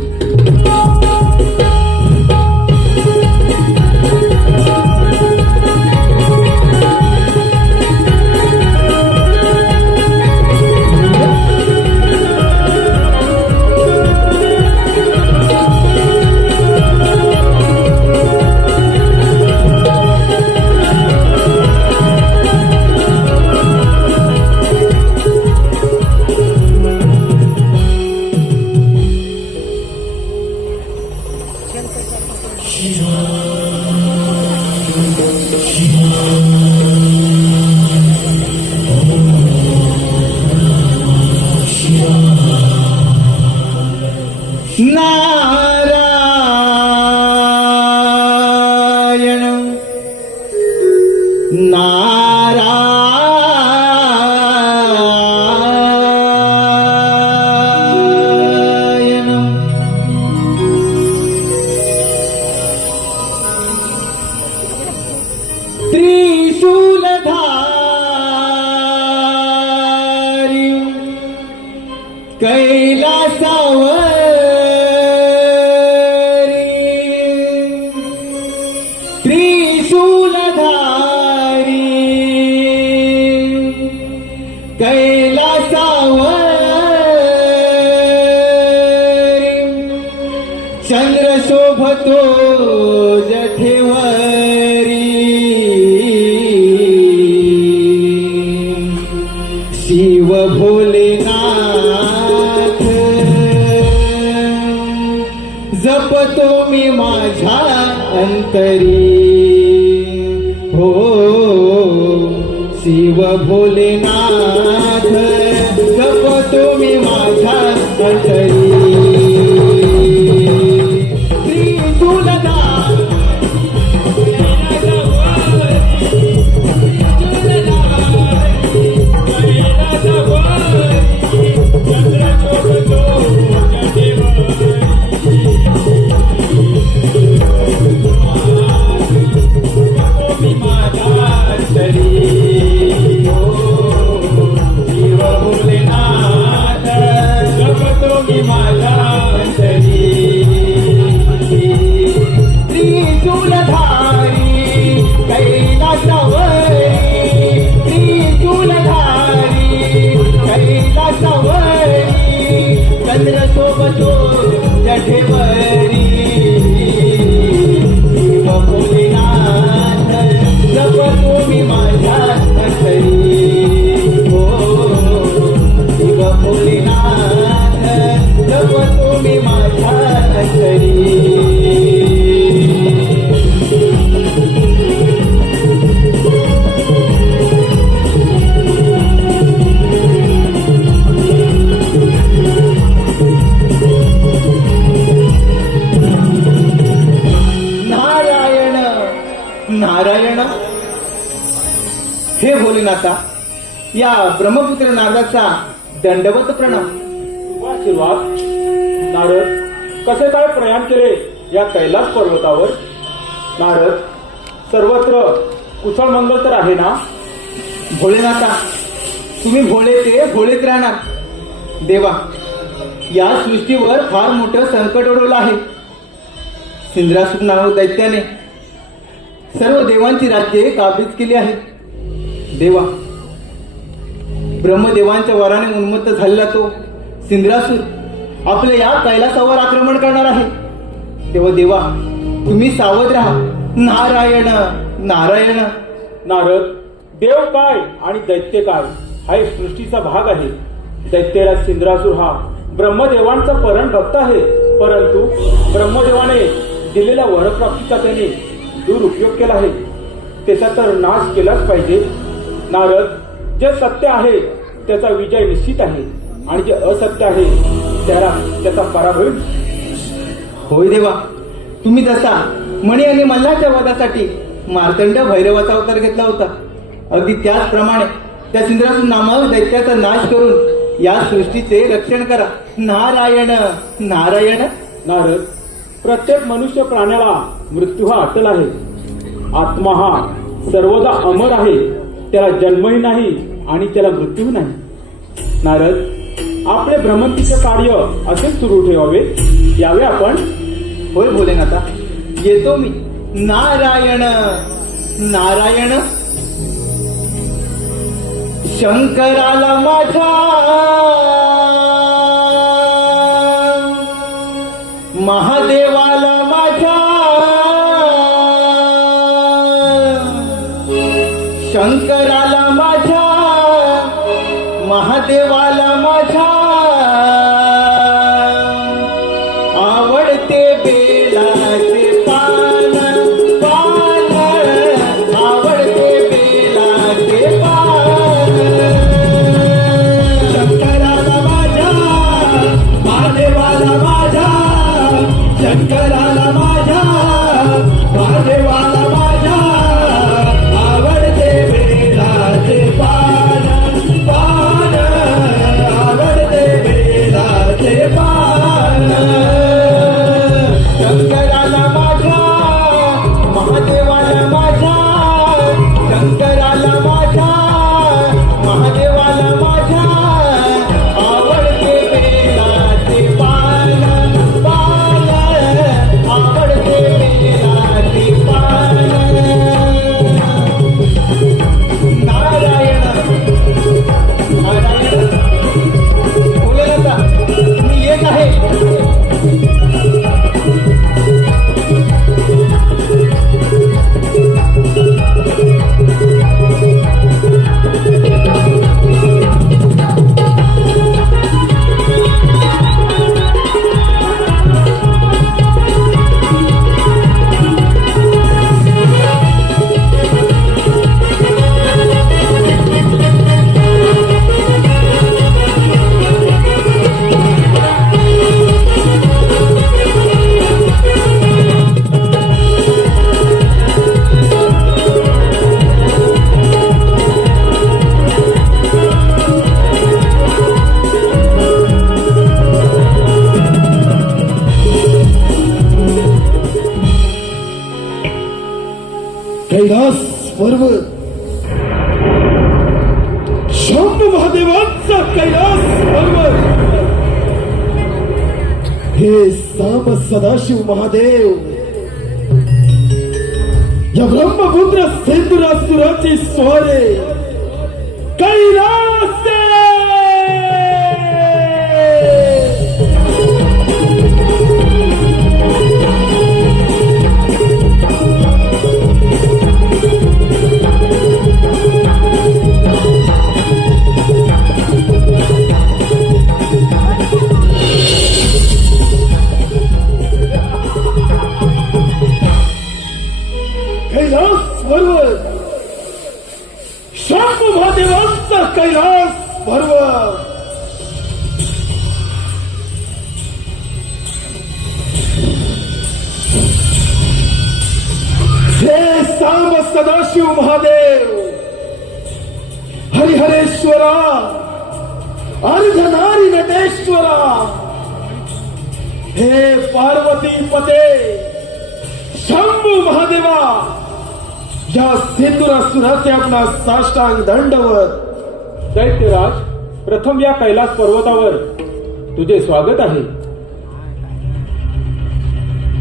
नारायण नारायण. त्रिशूलधारी कैलासावरी, त्रिशूलधारी कैलासावरी, चंद्र शोभतो जठेवरी, शिव भोलेनाथ जपतो मी माझ्या अंतरी. हो शिव भोलेनाथ जपतो मी माझ्या अंतरी. शिव भोलेनाथ जपतो मी माझा या ब्रह्मपुत्र नारदाचा दंडवत प्रणाम. आशीर्वाद. नारद, कसे काय प्रयाण केले या कैलास पर्वतावर? नारद, सर्वत्र कुशळ मंगल तर आहे ना? भोलेनाथा, तुम्ही भोळे ते भोळेच राहणार. देवा, या सृष्टीवर फार मोठं संकट ओढवलं आहे. इंद्रासूर नामक दैत्याने सर्व देवांची राज्ये काबीज केली आहे. देवा, ब्रह्मदेवांच्या वराने उन्मत्त झालेला तो इंद्रासूर आपल्या या कैलासावर आक्रमण करणार आहे. तेव्हा देवा, तुम्ही सावध राहा. नारायण नारायण. नारद, देव काय आणि दैत्य काय हा एक सृष्टीचा भाग आहे. दैत्यराज इंद्रासूर हा ब्रह्मदेवांचा परम भक्त आहे, परंतु ब्रह्मदेवाने दिलेल्या वरप्राप्तीचा त्याने दुरुपयोग केला आहे. त्याचा तर नाश केलाच पाहिजे. नारद, जे सत्य आहे त्याचा विजय निश्चित आहे आणि जे असत्य आहे त्याचा पराभव. होय देवा, तुम्ही जसा मणी आणि मल्हारच्या वधासाठी मार्तंड भैरवाचा अवतार घेतला होता, अगदी त्याचप्रमाणे त्या इंद्रासूर नामक दैत्याचा नाश करून या सृष्टीचे रक्षण करा. नारायण नारायण. नारद, प्रत्येक मनुष्य प्राण्याला मृत्यू हा अटल आहे. आत्मा हा सर्वदा अमर आहे. त्याला जन्मही नाही आणि त्याला मृत्यूही नाही. नारद, आपले भ्रमंतीचे कार्य असेच सुरू ठेवावे. यावे आपण. होय भोलेनाथा, येतो मी. नारायण नारायण. शंकराला माझा महादेवाला माझ्या, शंकराला माझ्या महादेवाला माझ्या आवडते बेलाचे पान पान, आवडते बेलाचे पान. शंकराला माझ्या महादेवाला माझ्या, शंकराला माझ्या महादेवाला माझ्या आवडते बेलाचे पान पान, आवडते बेलाचे पान. शंकराला माझ्या महादेवाला माझ्या, शंकराला माझ्या महादेवाला माझ्या आवडते बेलाचे पान पान, आवडते बेलाचे पान. नारायण नारायण. भोलेनाथा, मी येत आहे. कैलास पर्वत, शंभ महादेवांचा कैलास पर्वत. हे साम सदाशिव महादेव या ब्रह्मपुत्र सिंधुरासुराची स्वारे कैलास. कैलास पर्वत, शंभ महादेवांचा कैलास पर्वत. हे साम सदाशिव महादेव, हर हरिहरेश्वरा अर्धनारी नटेश्वरा हे पार्वती पते शंभू महादेवा या सिंदुरासुराचे आपला साष्टांग दंडवत. दैत्यराज, प्रथम या कैलास पर्वतावर तुझे स्वागत आहे.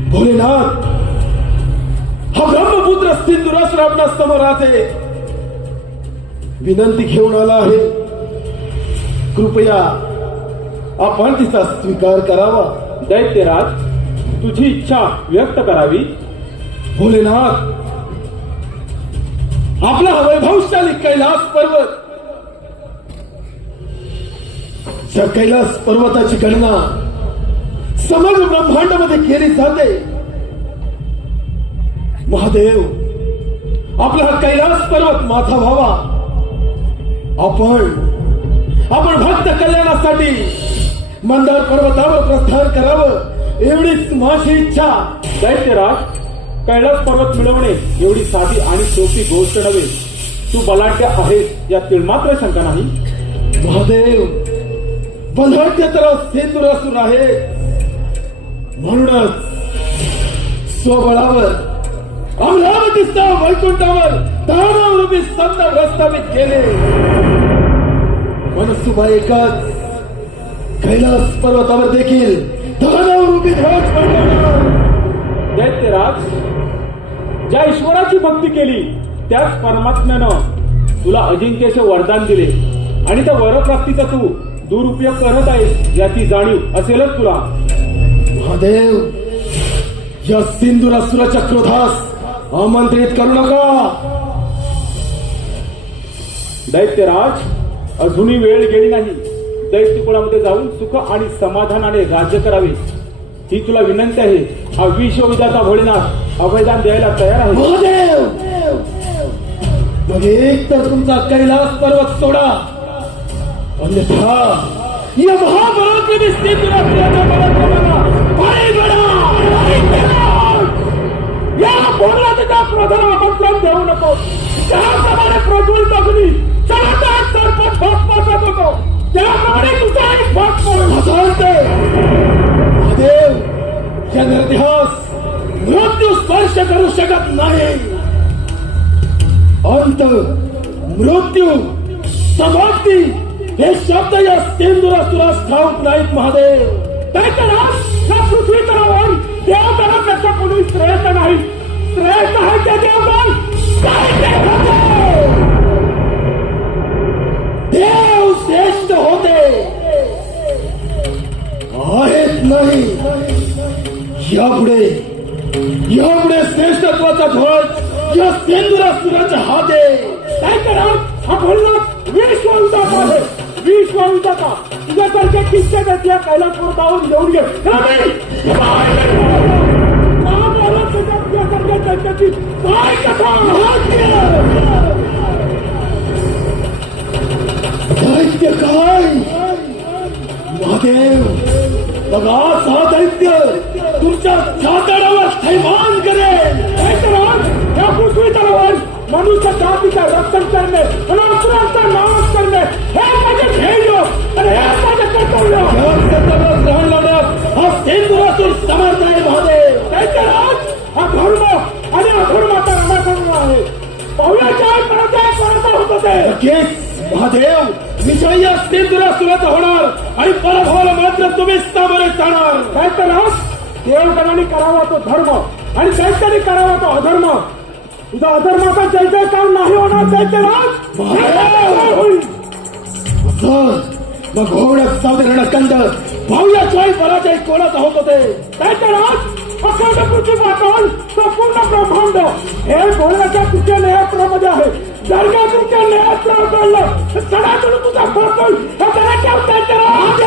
भोलेनाथ, हा ब्रह्मपुत्र सिंदुरासुर आपल्या समोर आहे. विनंती घेऊन आला आहे. कृपया आपण तिचा स्वीकार करावा. दैत्यराज, तुझी इच्छा व्यक्त करावी. भोलेनाथ, आपला हा वैभवशाली कैलास पर्वत, या कैलास पर्वताची गणना समग्र ब्रह्मांडामध्ये केली जाते. महादेव, आपला हा कैलास पर्वत माथा व्हावा. आपण भक्त कल्याणासाठी मंदार पर्वतावर प्रस्थान करावं एवढीच माझी इच्छा. दैत्यराज, कैलास पर्वत मिळवणे एवढी साधी आणि सोपी गोष्ट नव्हे. तू बलाढ्य आहेस यात मात्र शंका नाही. महादेव, बलाढ्य तर सिंदुरासुर आहे. म्हणूनच स्वबळावर अमरावतीच्या वैकुंठावर दानवरूपी संत प्रस्थापित केले. मनसुबा एकाच कैलास पर्वतावर देखील दानवरूपी ध्वज फडकवणार. दैत्यराज, ज्या ईश्वराची भक्ती केली त्याच परमात्म्यानं तुला अजिंक्यचे वरदान दिले आणि त्या वरप्राप्तीचा तू दुरुपयोग करत आहेस याची जाणीव असेलच तुला. महादेव, या सिंदुरासुराच्या क्रोधास आमंत्रित करू नका. दैत्यराज, अजूनही वेळ गेली नाही. दैत्यकुळामध्ये जाऊन सुख आणि समाधानाने राज्य करावे ही तुला विनंती आहे. हा विश्वविधाता भोलेनाथ अभयदान द्यायला तयार आहे. महादेव, मग एक तर तुमचा कैलास पर्वत सोडा, अन्यथा या महापराक्रमी सिंदुरासुराच्या पराक्रमाला पायी पडा. या भोलेनाथाच्या क्रोधाला आमंत्रण देऊ नको. ज्याप्रमाणे प्रज्वलित अग्नी चलाटात सरपट भस्मासात होतो त्याप्रमाणे तुझा भाग पडून हसालते. महादेव, या निर्ध्यास मृत्यू स्पर्श करू शकत नाही. अंत, मृत्यू, समाप्ती हे शब्द या सिंदुरासुरास ठाऊक नाहीत. महादेव, दैत्यराज, या पृथ्वी तलावर देवगणापेक्षा कोणी श्रेष्ठ नाही. श्रेष्ठ आहे ते देवगण. देव श्रेष्ठ होते आहेत नाही. यापुढे श्रेष्ठत्वाचा ध्वज या सिंदुरासुराच्या हाते. दैत्यराज, हा भोलेनाथ विश्वविधाता आहे. विश्वविधाता तुझ्यासारख्या किस्से त्या कैलास पर्वतावर येऊन घे. काय कथा दैत्य काय. महादेव, बघा हा दैत्य तुमच्या जातडावर थैमान करेल. दैत्यराज, या पृथ्वी तलावर मनुष्य जातीचं रक्षण करणे आणि असुरांचा नाश करणे हे माझे ध्येय आणि हे माझे कर्तव्य. ग्रहण लावण्यास हा सिंदुरासुर समर्थ आहे. महादेव, दैत्यराज, हा धर्म आणि अधर्माचा रणसंग्राम आहे. पाहुया काय पराजय कोणाचा होत होते. महादेव, विजय या सिंदुरासुराचा होणार आणि पराभवाला मात्र तुम्ही सामोरे जाणार. दैत्यराज, देवगणाने करावा तो धर्म आणि दैत्याने करावा तो अधर्म. तुझा अधर्माचा जय जयकार नाही होणार. दैत्यराज, होईल. मग होण्यात साधारण कंद पाहुया काय पराजय कोणाचा होत होते. दैत्यराज, अखंड पृथ्वी पातळ संपूर्ण ब्रह्मांड हे भोलेनाथच्या तुझ्या नेत्रामध्ये आहे. जर का तुमच्या नेत्रावर पडलं सडातून तुझा पडतोय हे त्याला ठेवता दैत्यराज.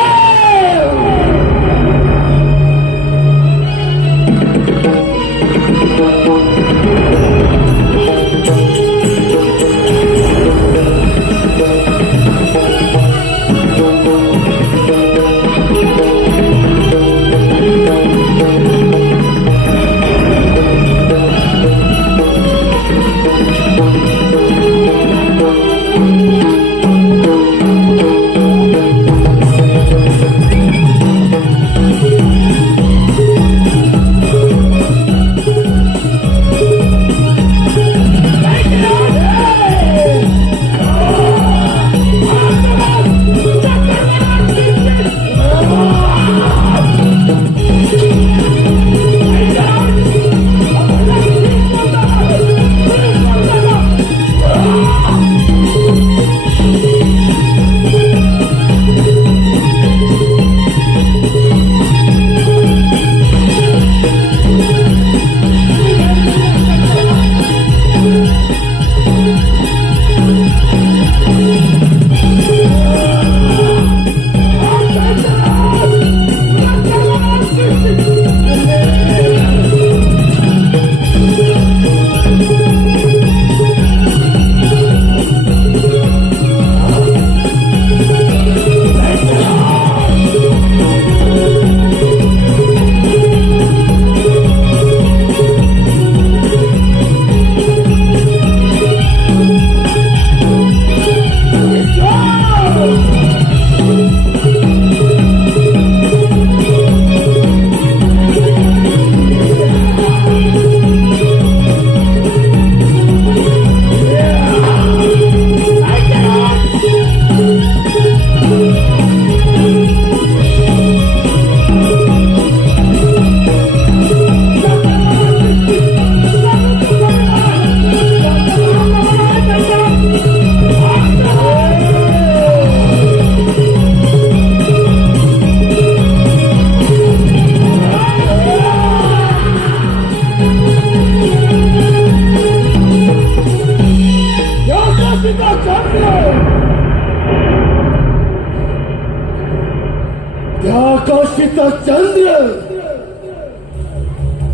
त्या काशीचा चंद्र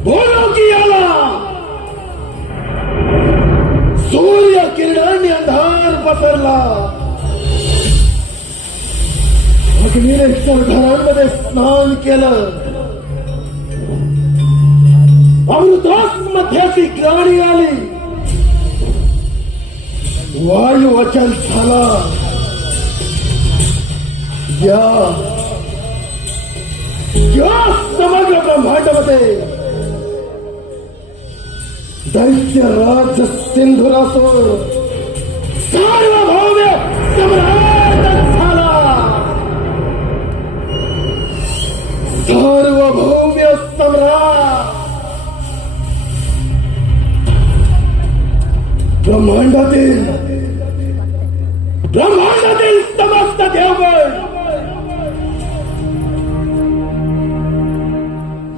बोलो की आला. सूर्य किरणांनी अंधार पसरला. अग्निरेश्वर घरांमध्ये स्नान केलं. अमृतास मध्याची ग्लानी आली. वायू अचल झाला. या समग्र ब्रह्मांडामध्ये दैत्यराज सिंधुरासुर सार्वभौम सम्राट झाला. सार्वभौम सम्राट. ब्रह्मांडातील समस्त देवगण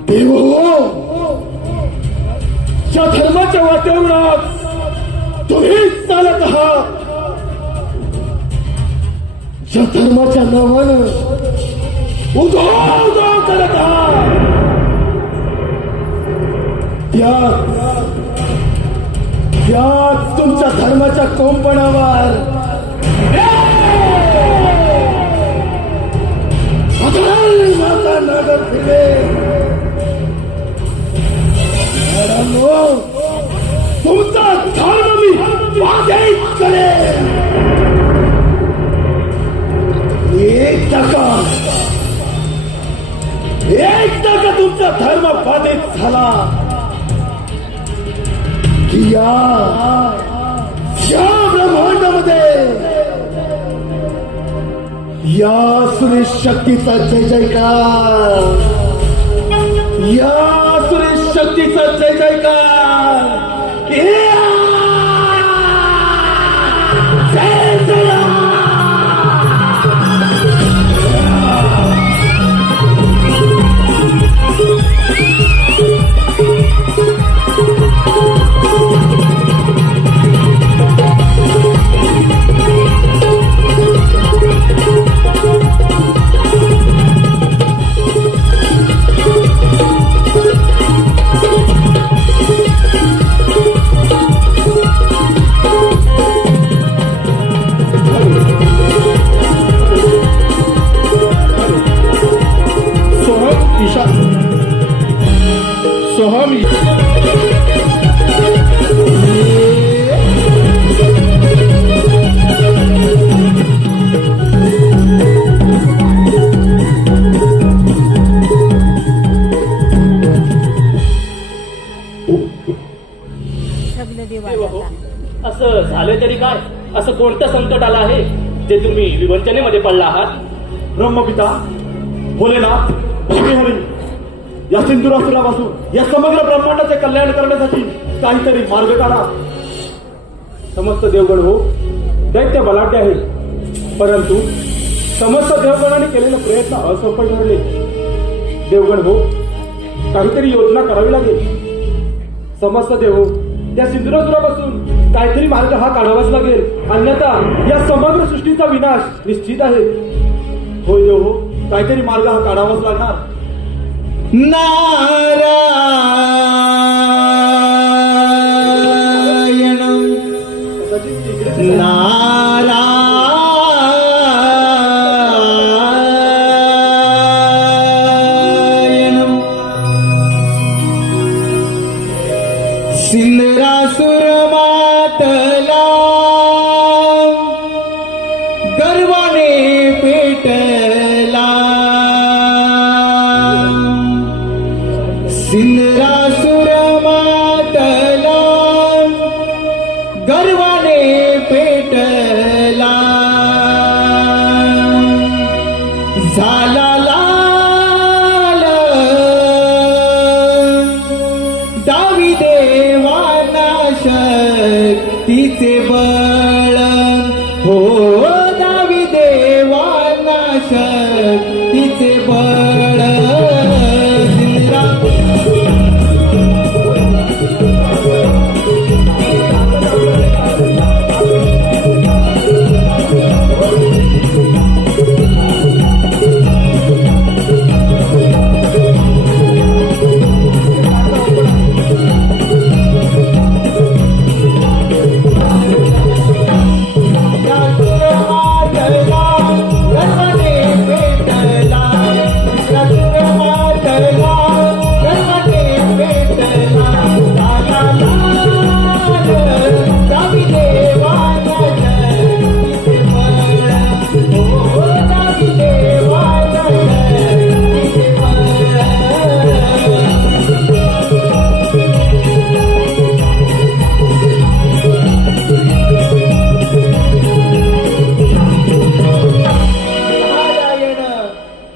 देव ज्या धर्माच्या वाटेवर आज तुम्ही चालत आहात, ज्या धर्माच्या नावानं उदो करत आहात, त्याच तुमच्या धर्माच्या कोंपणावर माता नागर फिरे. तुमचा धर्म मी बाधित करेन. एकदा का तुमचा धर्म बाधित झाला की या ब्रह्मांडामध्ये या सुरेश शक्तीचा जय जयकार. या सुरेश शक्तीचा जय जयकार. जय जय. असं झालं तरी काय? असं कोणतं संकट आलं आहे जे तुम्ही विवंचनेमध्ये पडला आहात? ब्रह्मपिता भोलेनाथ श्रीहरी या सिंधुरासुरापासून या समग्र ब्रह्मांडाचे कल्याण करण्यासाठी काहीतरी मार्ग काढा. समस्त देवगण हो दैत्य बलाढ्य आहे, परंतु समस्त देवगणाने केलेले प्रयत्न असफल ठरले. देवगण हो काहीतरी योजना करावी लागेल. समस्त देव हो त्या सिंधुरासुरापासून काहीतरी मार्ग हा काढावाच लागेल, अन्यथा या समग्र सृष्टीचा विनाश निश्चित आहे. होय देव हो काहीतरी मार्ग हा काढावाच लागणार. सिंधुरासुर मातला गर्वाने पेटला. सिंधुरासुर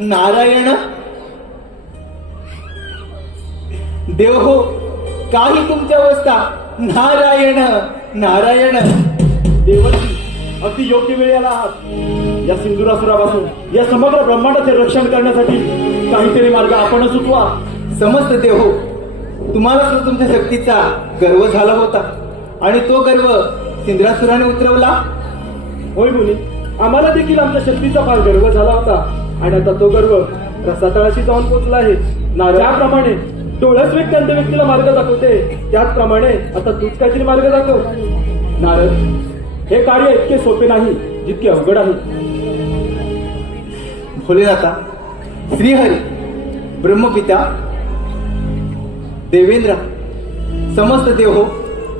नारायण देव हो, काही तुमची अवस्था. नारायण नारायण. देवर्षी अगदी योग्य वेळेला आहात. या सिंधुरासुरापासून या समग्र ब्रह्मांडाचे रक्षण करण्यासाठी काहीतरी मार्ग आपण सुचवा. समस्त देव हो, तुम्हाला तो तुमच्या शक्तीचा गर्व झाला होता आणि तो गर्व सिंधुरासुराने उतरवला. होय मुनी, आम्हाला देखील आमच्या शक्तीचा फार गर्व झाला होता आणि आता तो गर्व रसातळाशी जाऊन पोहोचला आहे. ज्याप्रमाणे डोळस व्यक्ती अंध व्यक्तीला मार्ग दाखवते, त्याचप्रमाणे आता तूच काहीतरी मार्ग दाखव. नारद, हे कार्य इतके सोपे नाही जितके अवघड आहे. भोलेनाथा, श्रीहरी, ब्रह्मपिता, देवेंद्र, समस्त देव हो,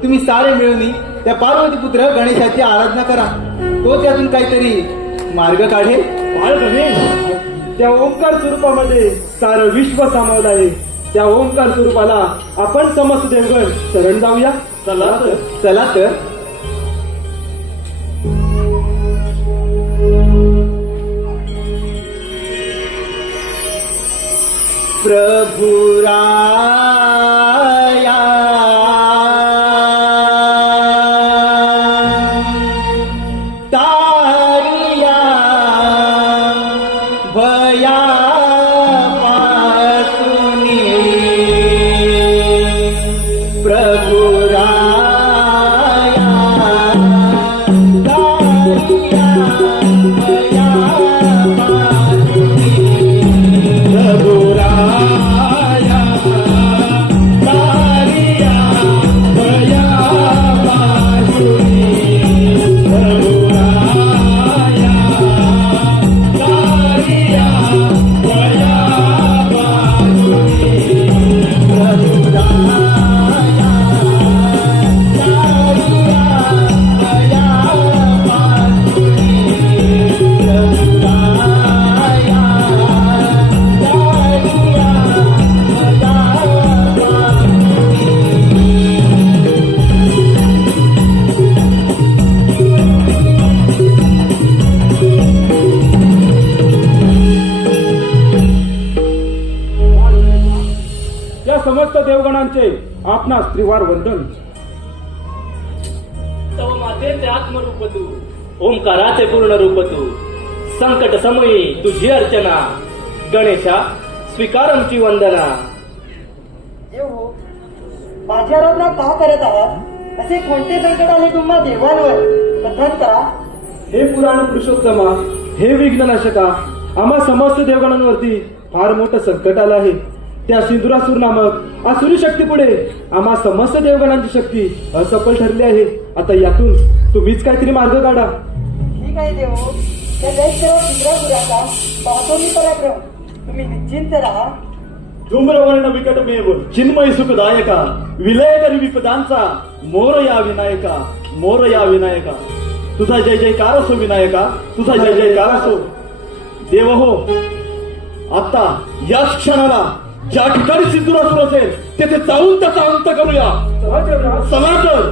तुम्ही सारे मिळून त्या पार्वती पुत्र गणेशाची आराधना करा. तो त्यातून काहीतरी मार्ग काढेल. बाळ गणेश, त्या ओंकार स्वरूपामध्ये सारं विश्व सामावलं आहे. त्या ओंकार स्वरूपाला आपण समस्त देवगण शरण जाऊया. चला तर. चला तर. प्रभु राया तारिया भया पासुनी. प्रभु राया तारिया भया पासुनी. प्रभु राया तारिया भया पासुनी. प्रभु राया तारिया भया पासुनी. प्रभु राया तारिया भया पासुनी. प्रभु राया तारिया भया या समस्त देवगणांचे आपणास त्रिवार वंदन. तव मातेचे आत्मरूप तू, ओंकाराचे पूर्ण रूप तू. संकट समयी तुझी अर्चना, गणेशा स्वीकार आमची वंदना. देव हो, माझी आराधना का करत आहात? असे कोणते संकट आले तुम्हा देवांवर? कथन करा. हे पुराण पुरुषोत्तमा, हे विघ्ननाशका, आम्हा समस्त देवगणांवरती फार मोठं संकट आलं आहे. त्या सिंधुरासूर नामक आसुरी शक्ती पुढे आम्हा समस्त देवगणांची शक्ती असफल ठरली आहे. आता यातून तुम्हीच काहीतरी मार्ग काढा. ठीक आहे देव हो, त्या दैत्य इंद्रापुराचा पाहतो मी पराक्रम. तुम्ही निश्चिंत राहा. धूम्रवर्ण विकटमेव चिन्मय सुखदायका, विलय करी विपदांचा, मोर या विनायका, मोर या विनायका. तुझा जय जयकार असो विनायका, तुझा जय जयकार असो. देव हो, आता याच क्षणाला ज्या ठिकाणी सिंधुरासूर असेल तेथे जाऊन त्याचा अंत करूया. चला तर.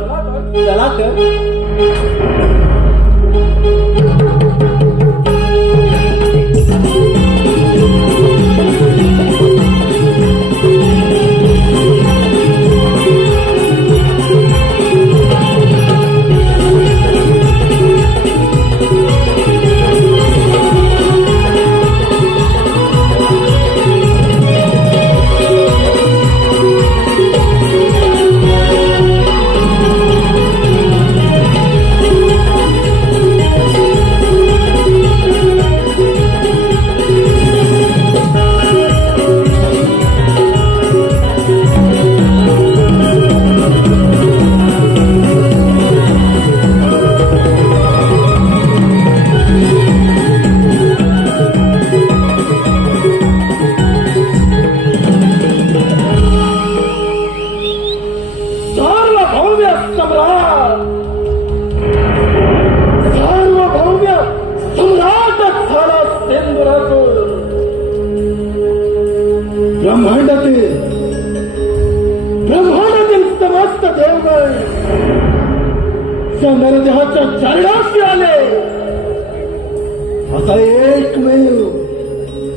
चला तर. ब्रह्मांडातील समस्त देवगण चरणाशी आले. असा एकमेव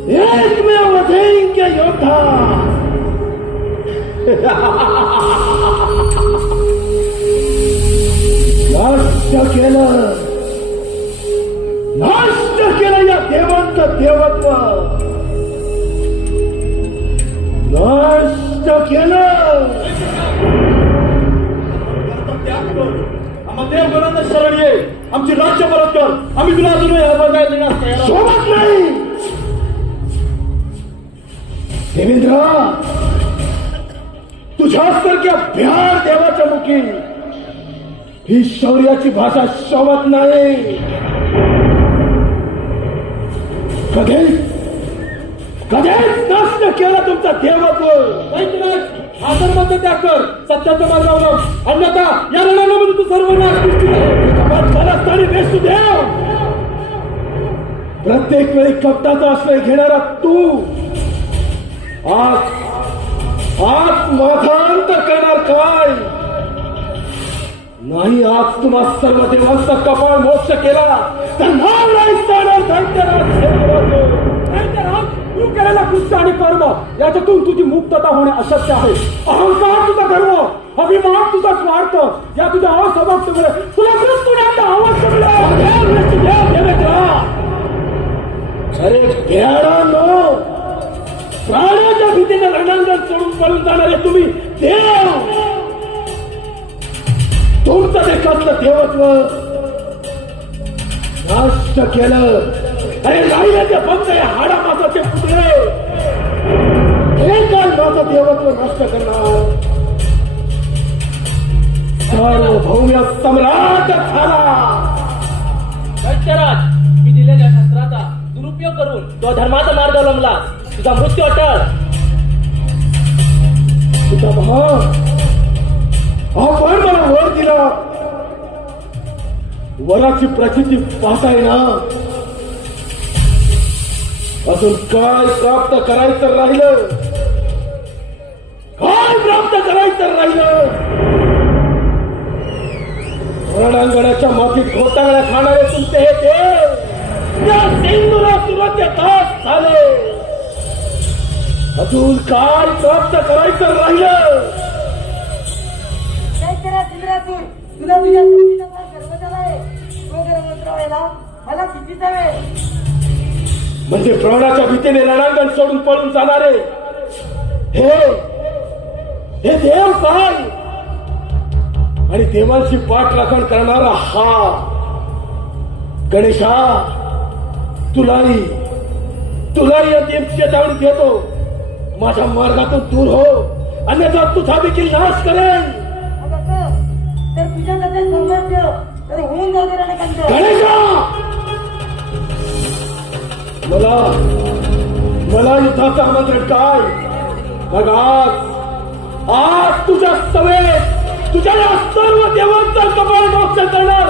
एकमेव अजिंक्य योद्धा नष्ट केलं या देवांचं देवत्व, नष्ट केलं. त्याग कर. आम्हा देवगणांना शरण ये. आमची राज्य परत कर. आम्ही तुला अजूनही हरभरा देण्यास तयार आहोत. सोबत नाही देवेंद्र, तुझ्यासारख्या बिहार देवाच्या मुखी ही शौर्याची भाषा शोभत नाही. कधीच कधीच नष्ट केलं तुमचा देवत्व. हा धर्माचा त्याग कर, सत्याच्या मार्गावर, अन्यथा या रणामध्ये तू सर्वनाश निश्चित आहे. देव प्रत्येक वेळी कपटाचा आश्रय घेणारा तू आज आज माझा अंत करणार काय नाही. आज तुम्हा सर्व देवांचा कपाळ मोक्ष केला तर नाव नाही जाणार दैत्यराज, तू केलेला कृत्य आणि कर्म याच्यातून तुझी मुक्तता होणे अशक्य आहे. अहंकार तुझा गर्व, अभिमान तुझा स्वार्थ या तुझ्या असमर्थतेमुळे तुला मृत्यूने आता अवश्य मिळेल. अरे बेडानो, प्राण्याच्या भीतीने रणांगण सोडून पळून जाणारे तुम्ही देव, तुमचं ते कसलं देवत्व नष्ट केलं. अरे राहिले ते फक्त हाडा मासाचे पुतळे, हे काय माझं देवत्व नष्ट करणार. सार्वभौम्य सम्राट झाला. दैत्यराज, मी दिलेल्या शस्त्राचा दुरुपयोग करून तो धर्माचा मार्ग अवलंबला. तुझा मृत्यू अटळ. तुझा भाव आपण मला वर दिला, वराची प्रचिती पाहताय ना. अजून काय प्राप्त करायचं राहिलं, काय प्राप्त करायचं राहिलं. रणांगणाच्या मातीत घोटाळ्या खाणारे तुमचे हे देव त्या सिंधुरासुराचे दास झाले. अजून काय प्राप्त करायचं राहिलं. तुला तुझ्या शक्तीचा फार गर्व झालाय. तो गर्व उतरवायला मला कितीचा वेळ. म्हणजे प्राणाच्या भीतीने रणांगण सोडून पळून जाणारे हे देव काय आणि देवांची पाठराखण करणारा हा गणेशा, तुलाही या देवची जाऊन घेतो. माझ्या मार्गातून दूर हो, अन्यथा तुझा देखील नाश करेन. तर तुझ्या कथा सामर्थ्य तर होऊन जाऊ दे रणकांत. गणेशा, मला युद्धाचं आमंत्रण काय. मग आज तुझ्या सवेत तुझ्या या सर्व देवांचा कपाळ मोक्ष करणार.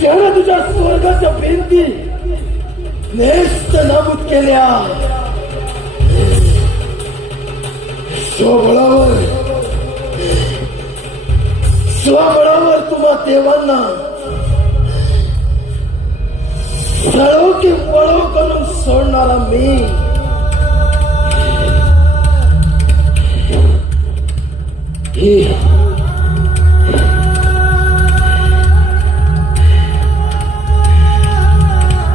त्यानं तुझ्या स्वर्गाच्या भिंती नेस्त नाबूद केल्या. स्वबळावर तुम्हा देवांना सळव की पळव करून सोडणारा मी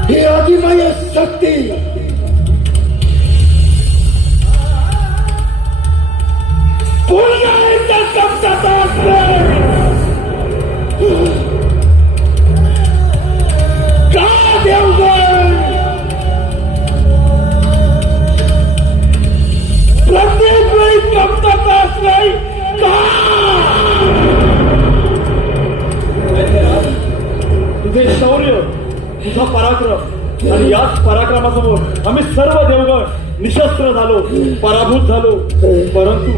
ही आदिमाय शक्ती पुन्हा एकदा कब्जात असणार. का देवगण प्रत्येक वेळी कब्जात असणार का? तुझे शौर्य, तुझा पराक्रम आणि याच पराक्रमासमोर आम्ही सर्व देवगण निशस्त्र झालो, पराभूत झालो. परंतु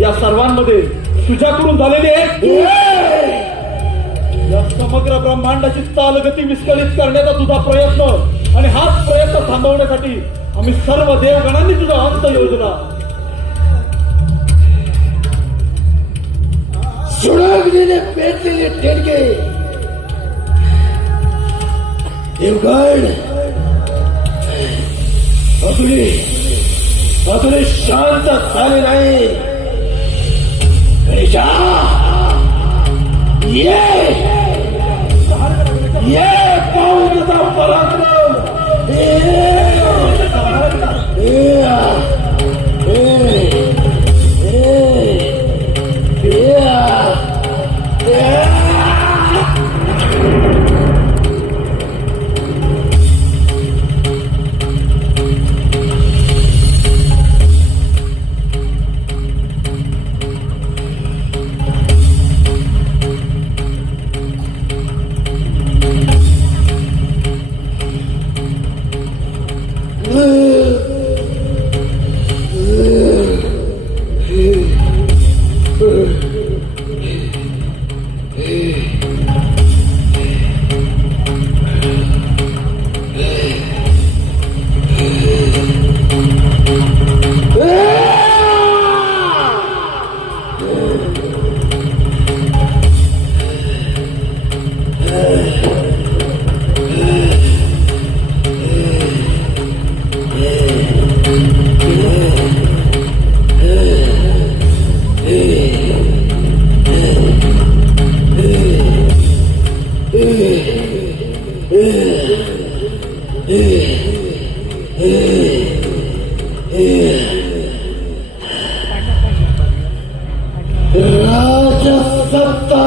या सर्वांमध्ये तुझ्याकडून झालेली एक या समग्र ब्रह्मांडाची चालगती विस्कळीत करण्याचा तुझा प्रयत्न आणि हाच प्रयत्न थांबवण्यासाठी आम्ही सर्व देवगणांनी तुझा अंत योजला. सुडाग्नीने पेटलेले टेडके देवगण अजूनही शांत झाले नाही. गणेशा, ये पाहू तुझा पराक्रम. राजसत्ता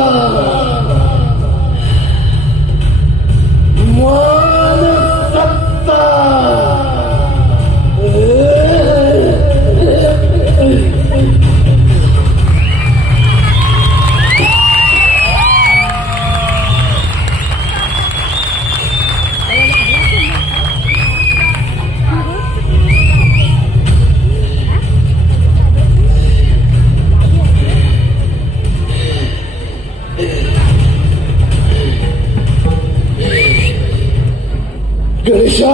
मानसत्ता गणेशा,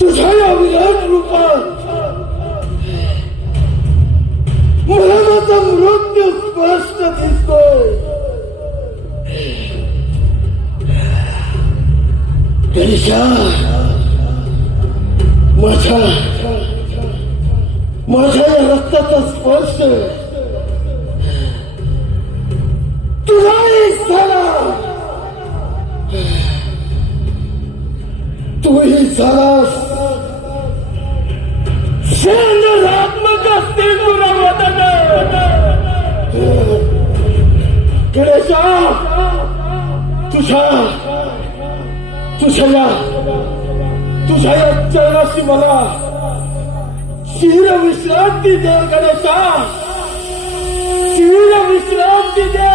तुझ्या या विराट रूपात मला माझा मृत्यू स्पष्ट दिसतोय. गणेशा, माझ्या या रक्ताचा स्पर्श तुझाही झाला तूही झालास संग्रात्मक असते गणेशा, तुझ्या या चरणाशी मला शिर विश्रांती दे गणेशा, शिर विश्रांती दे.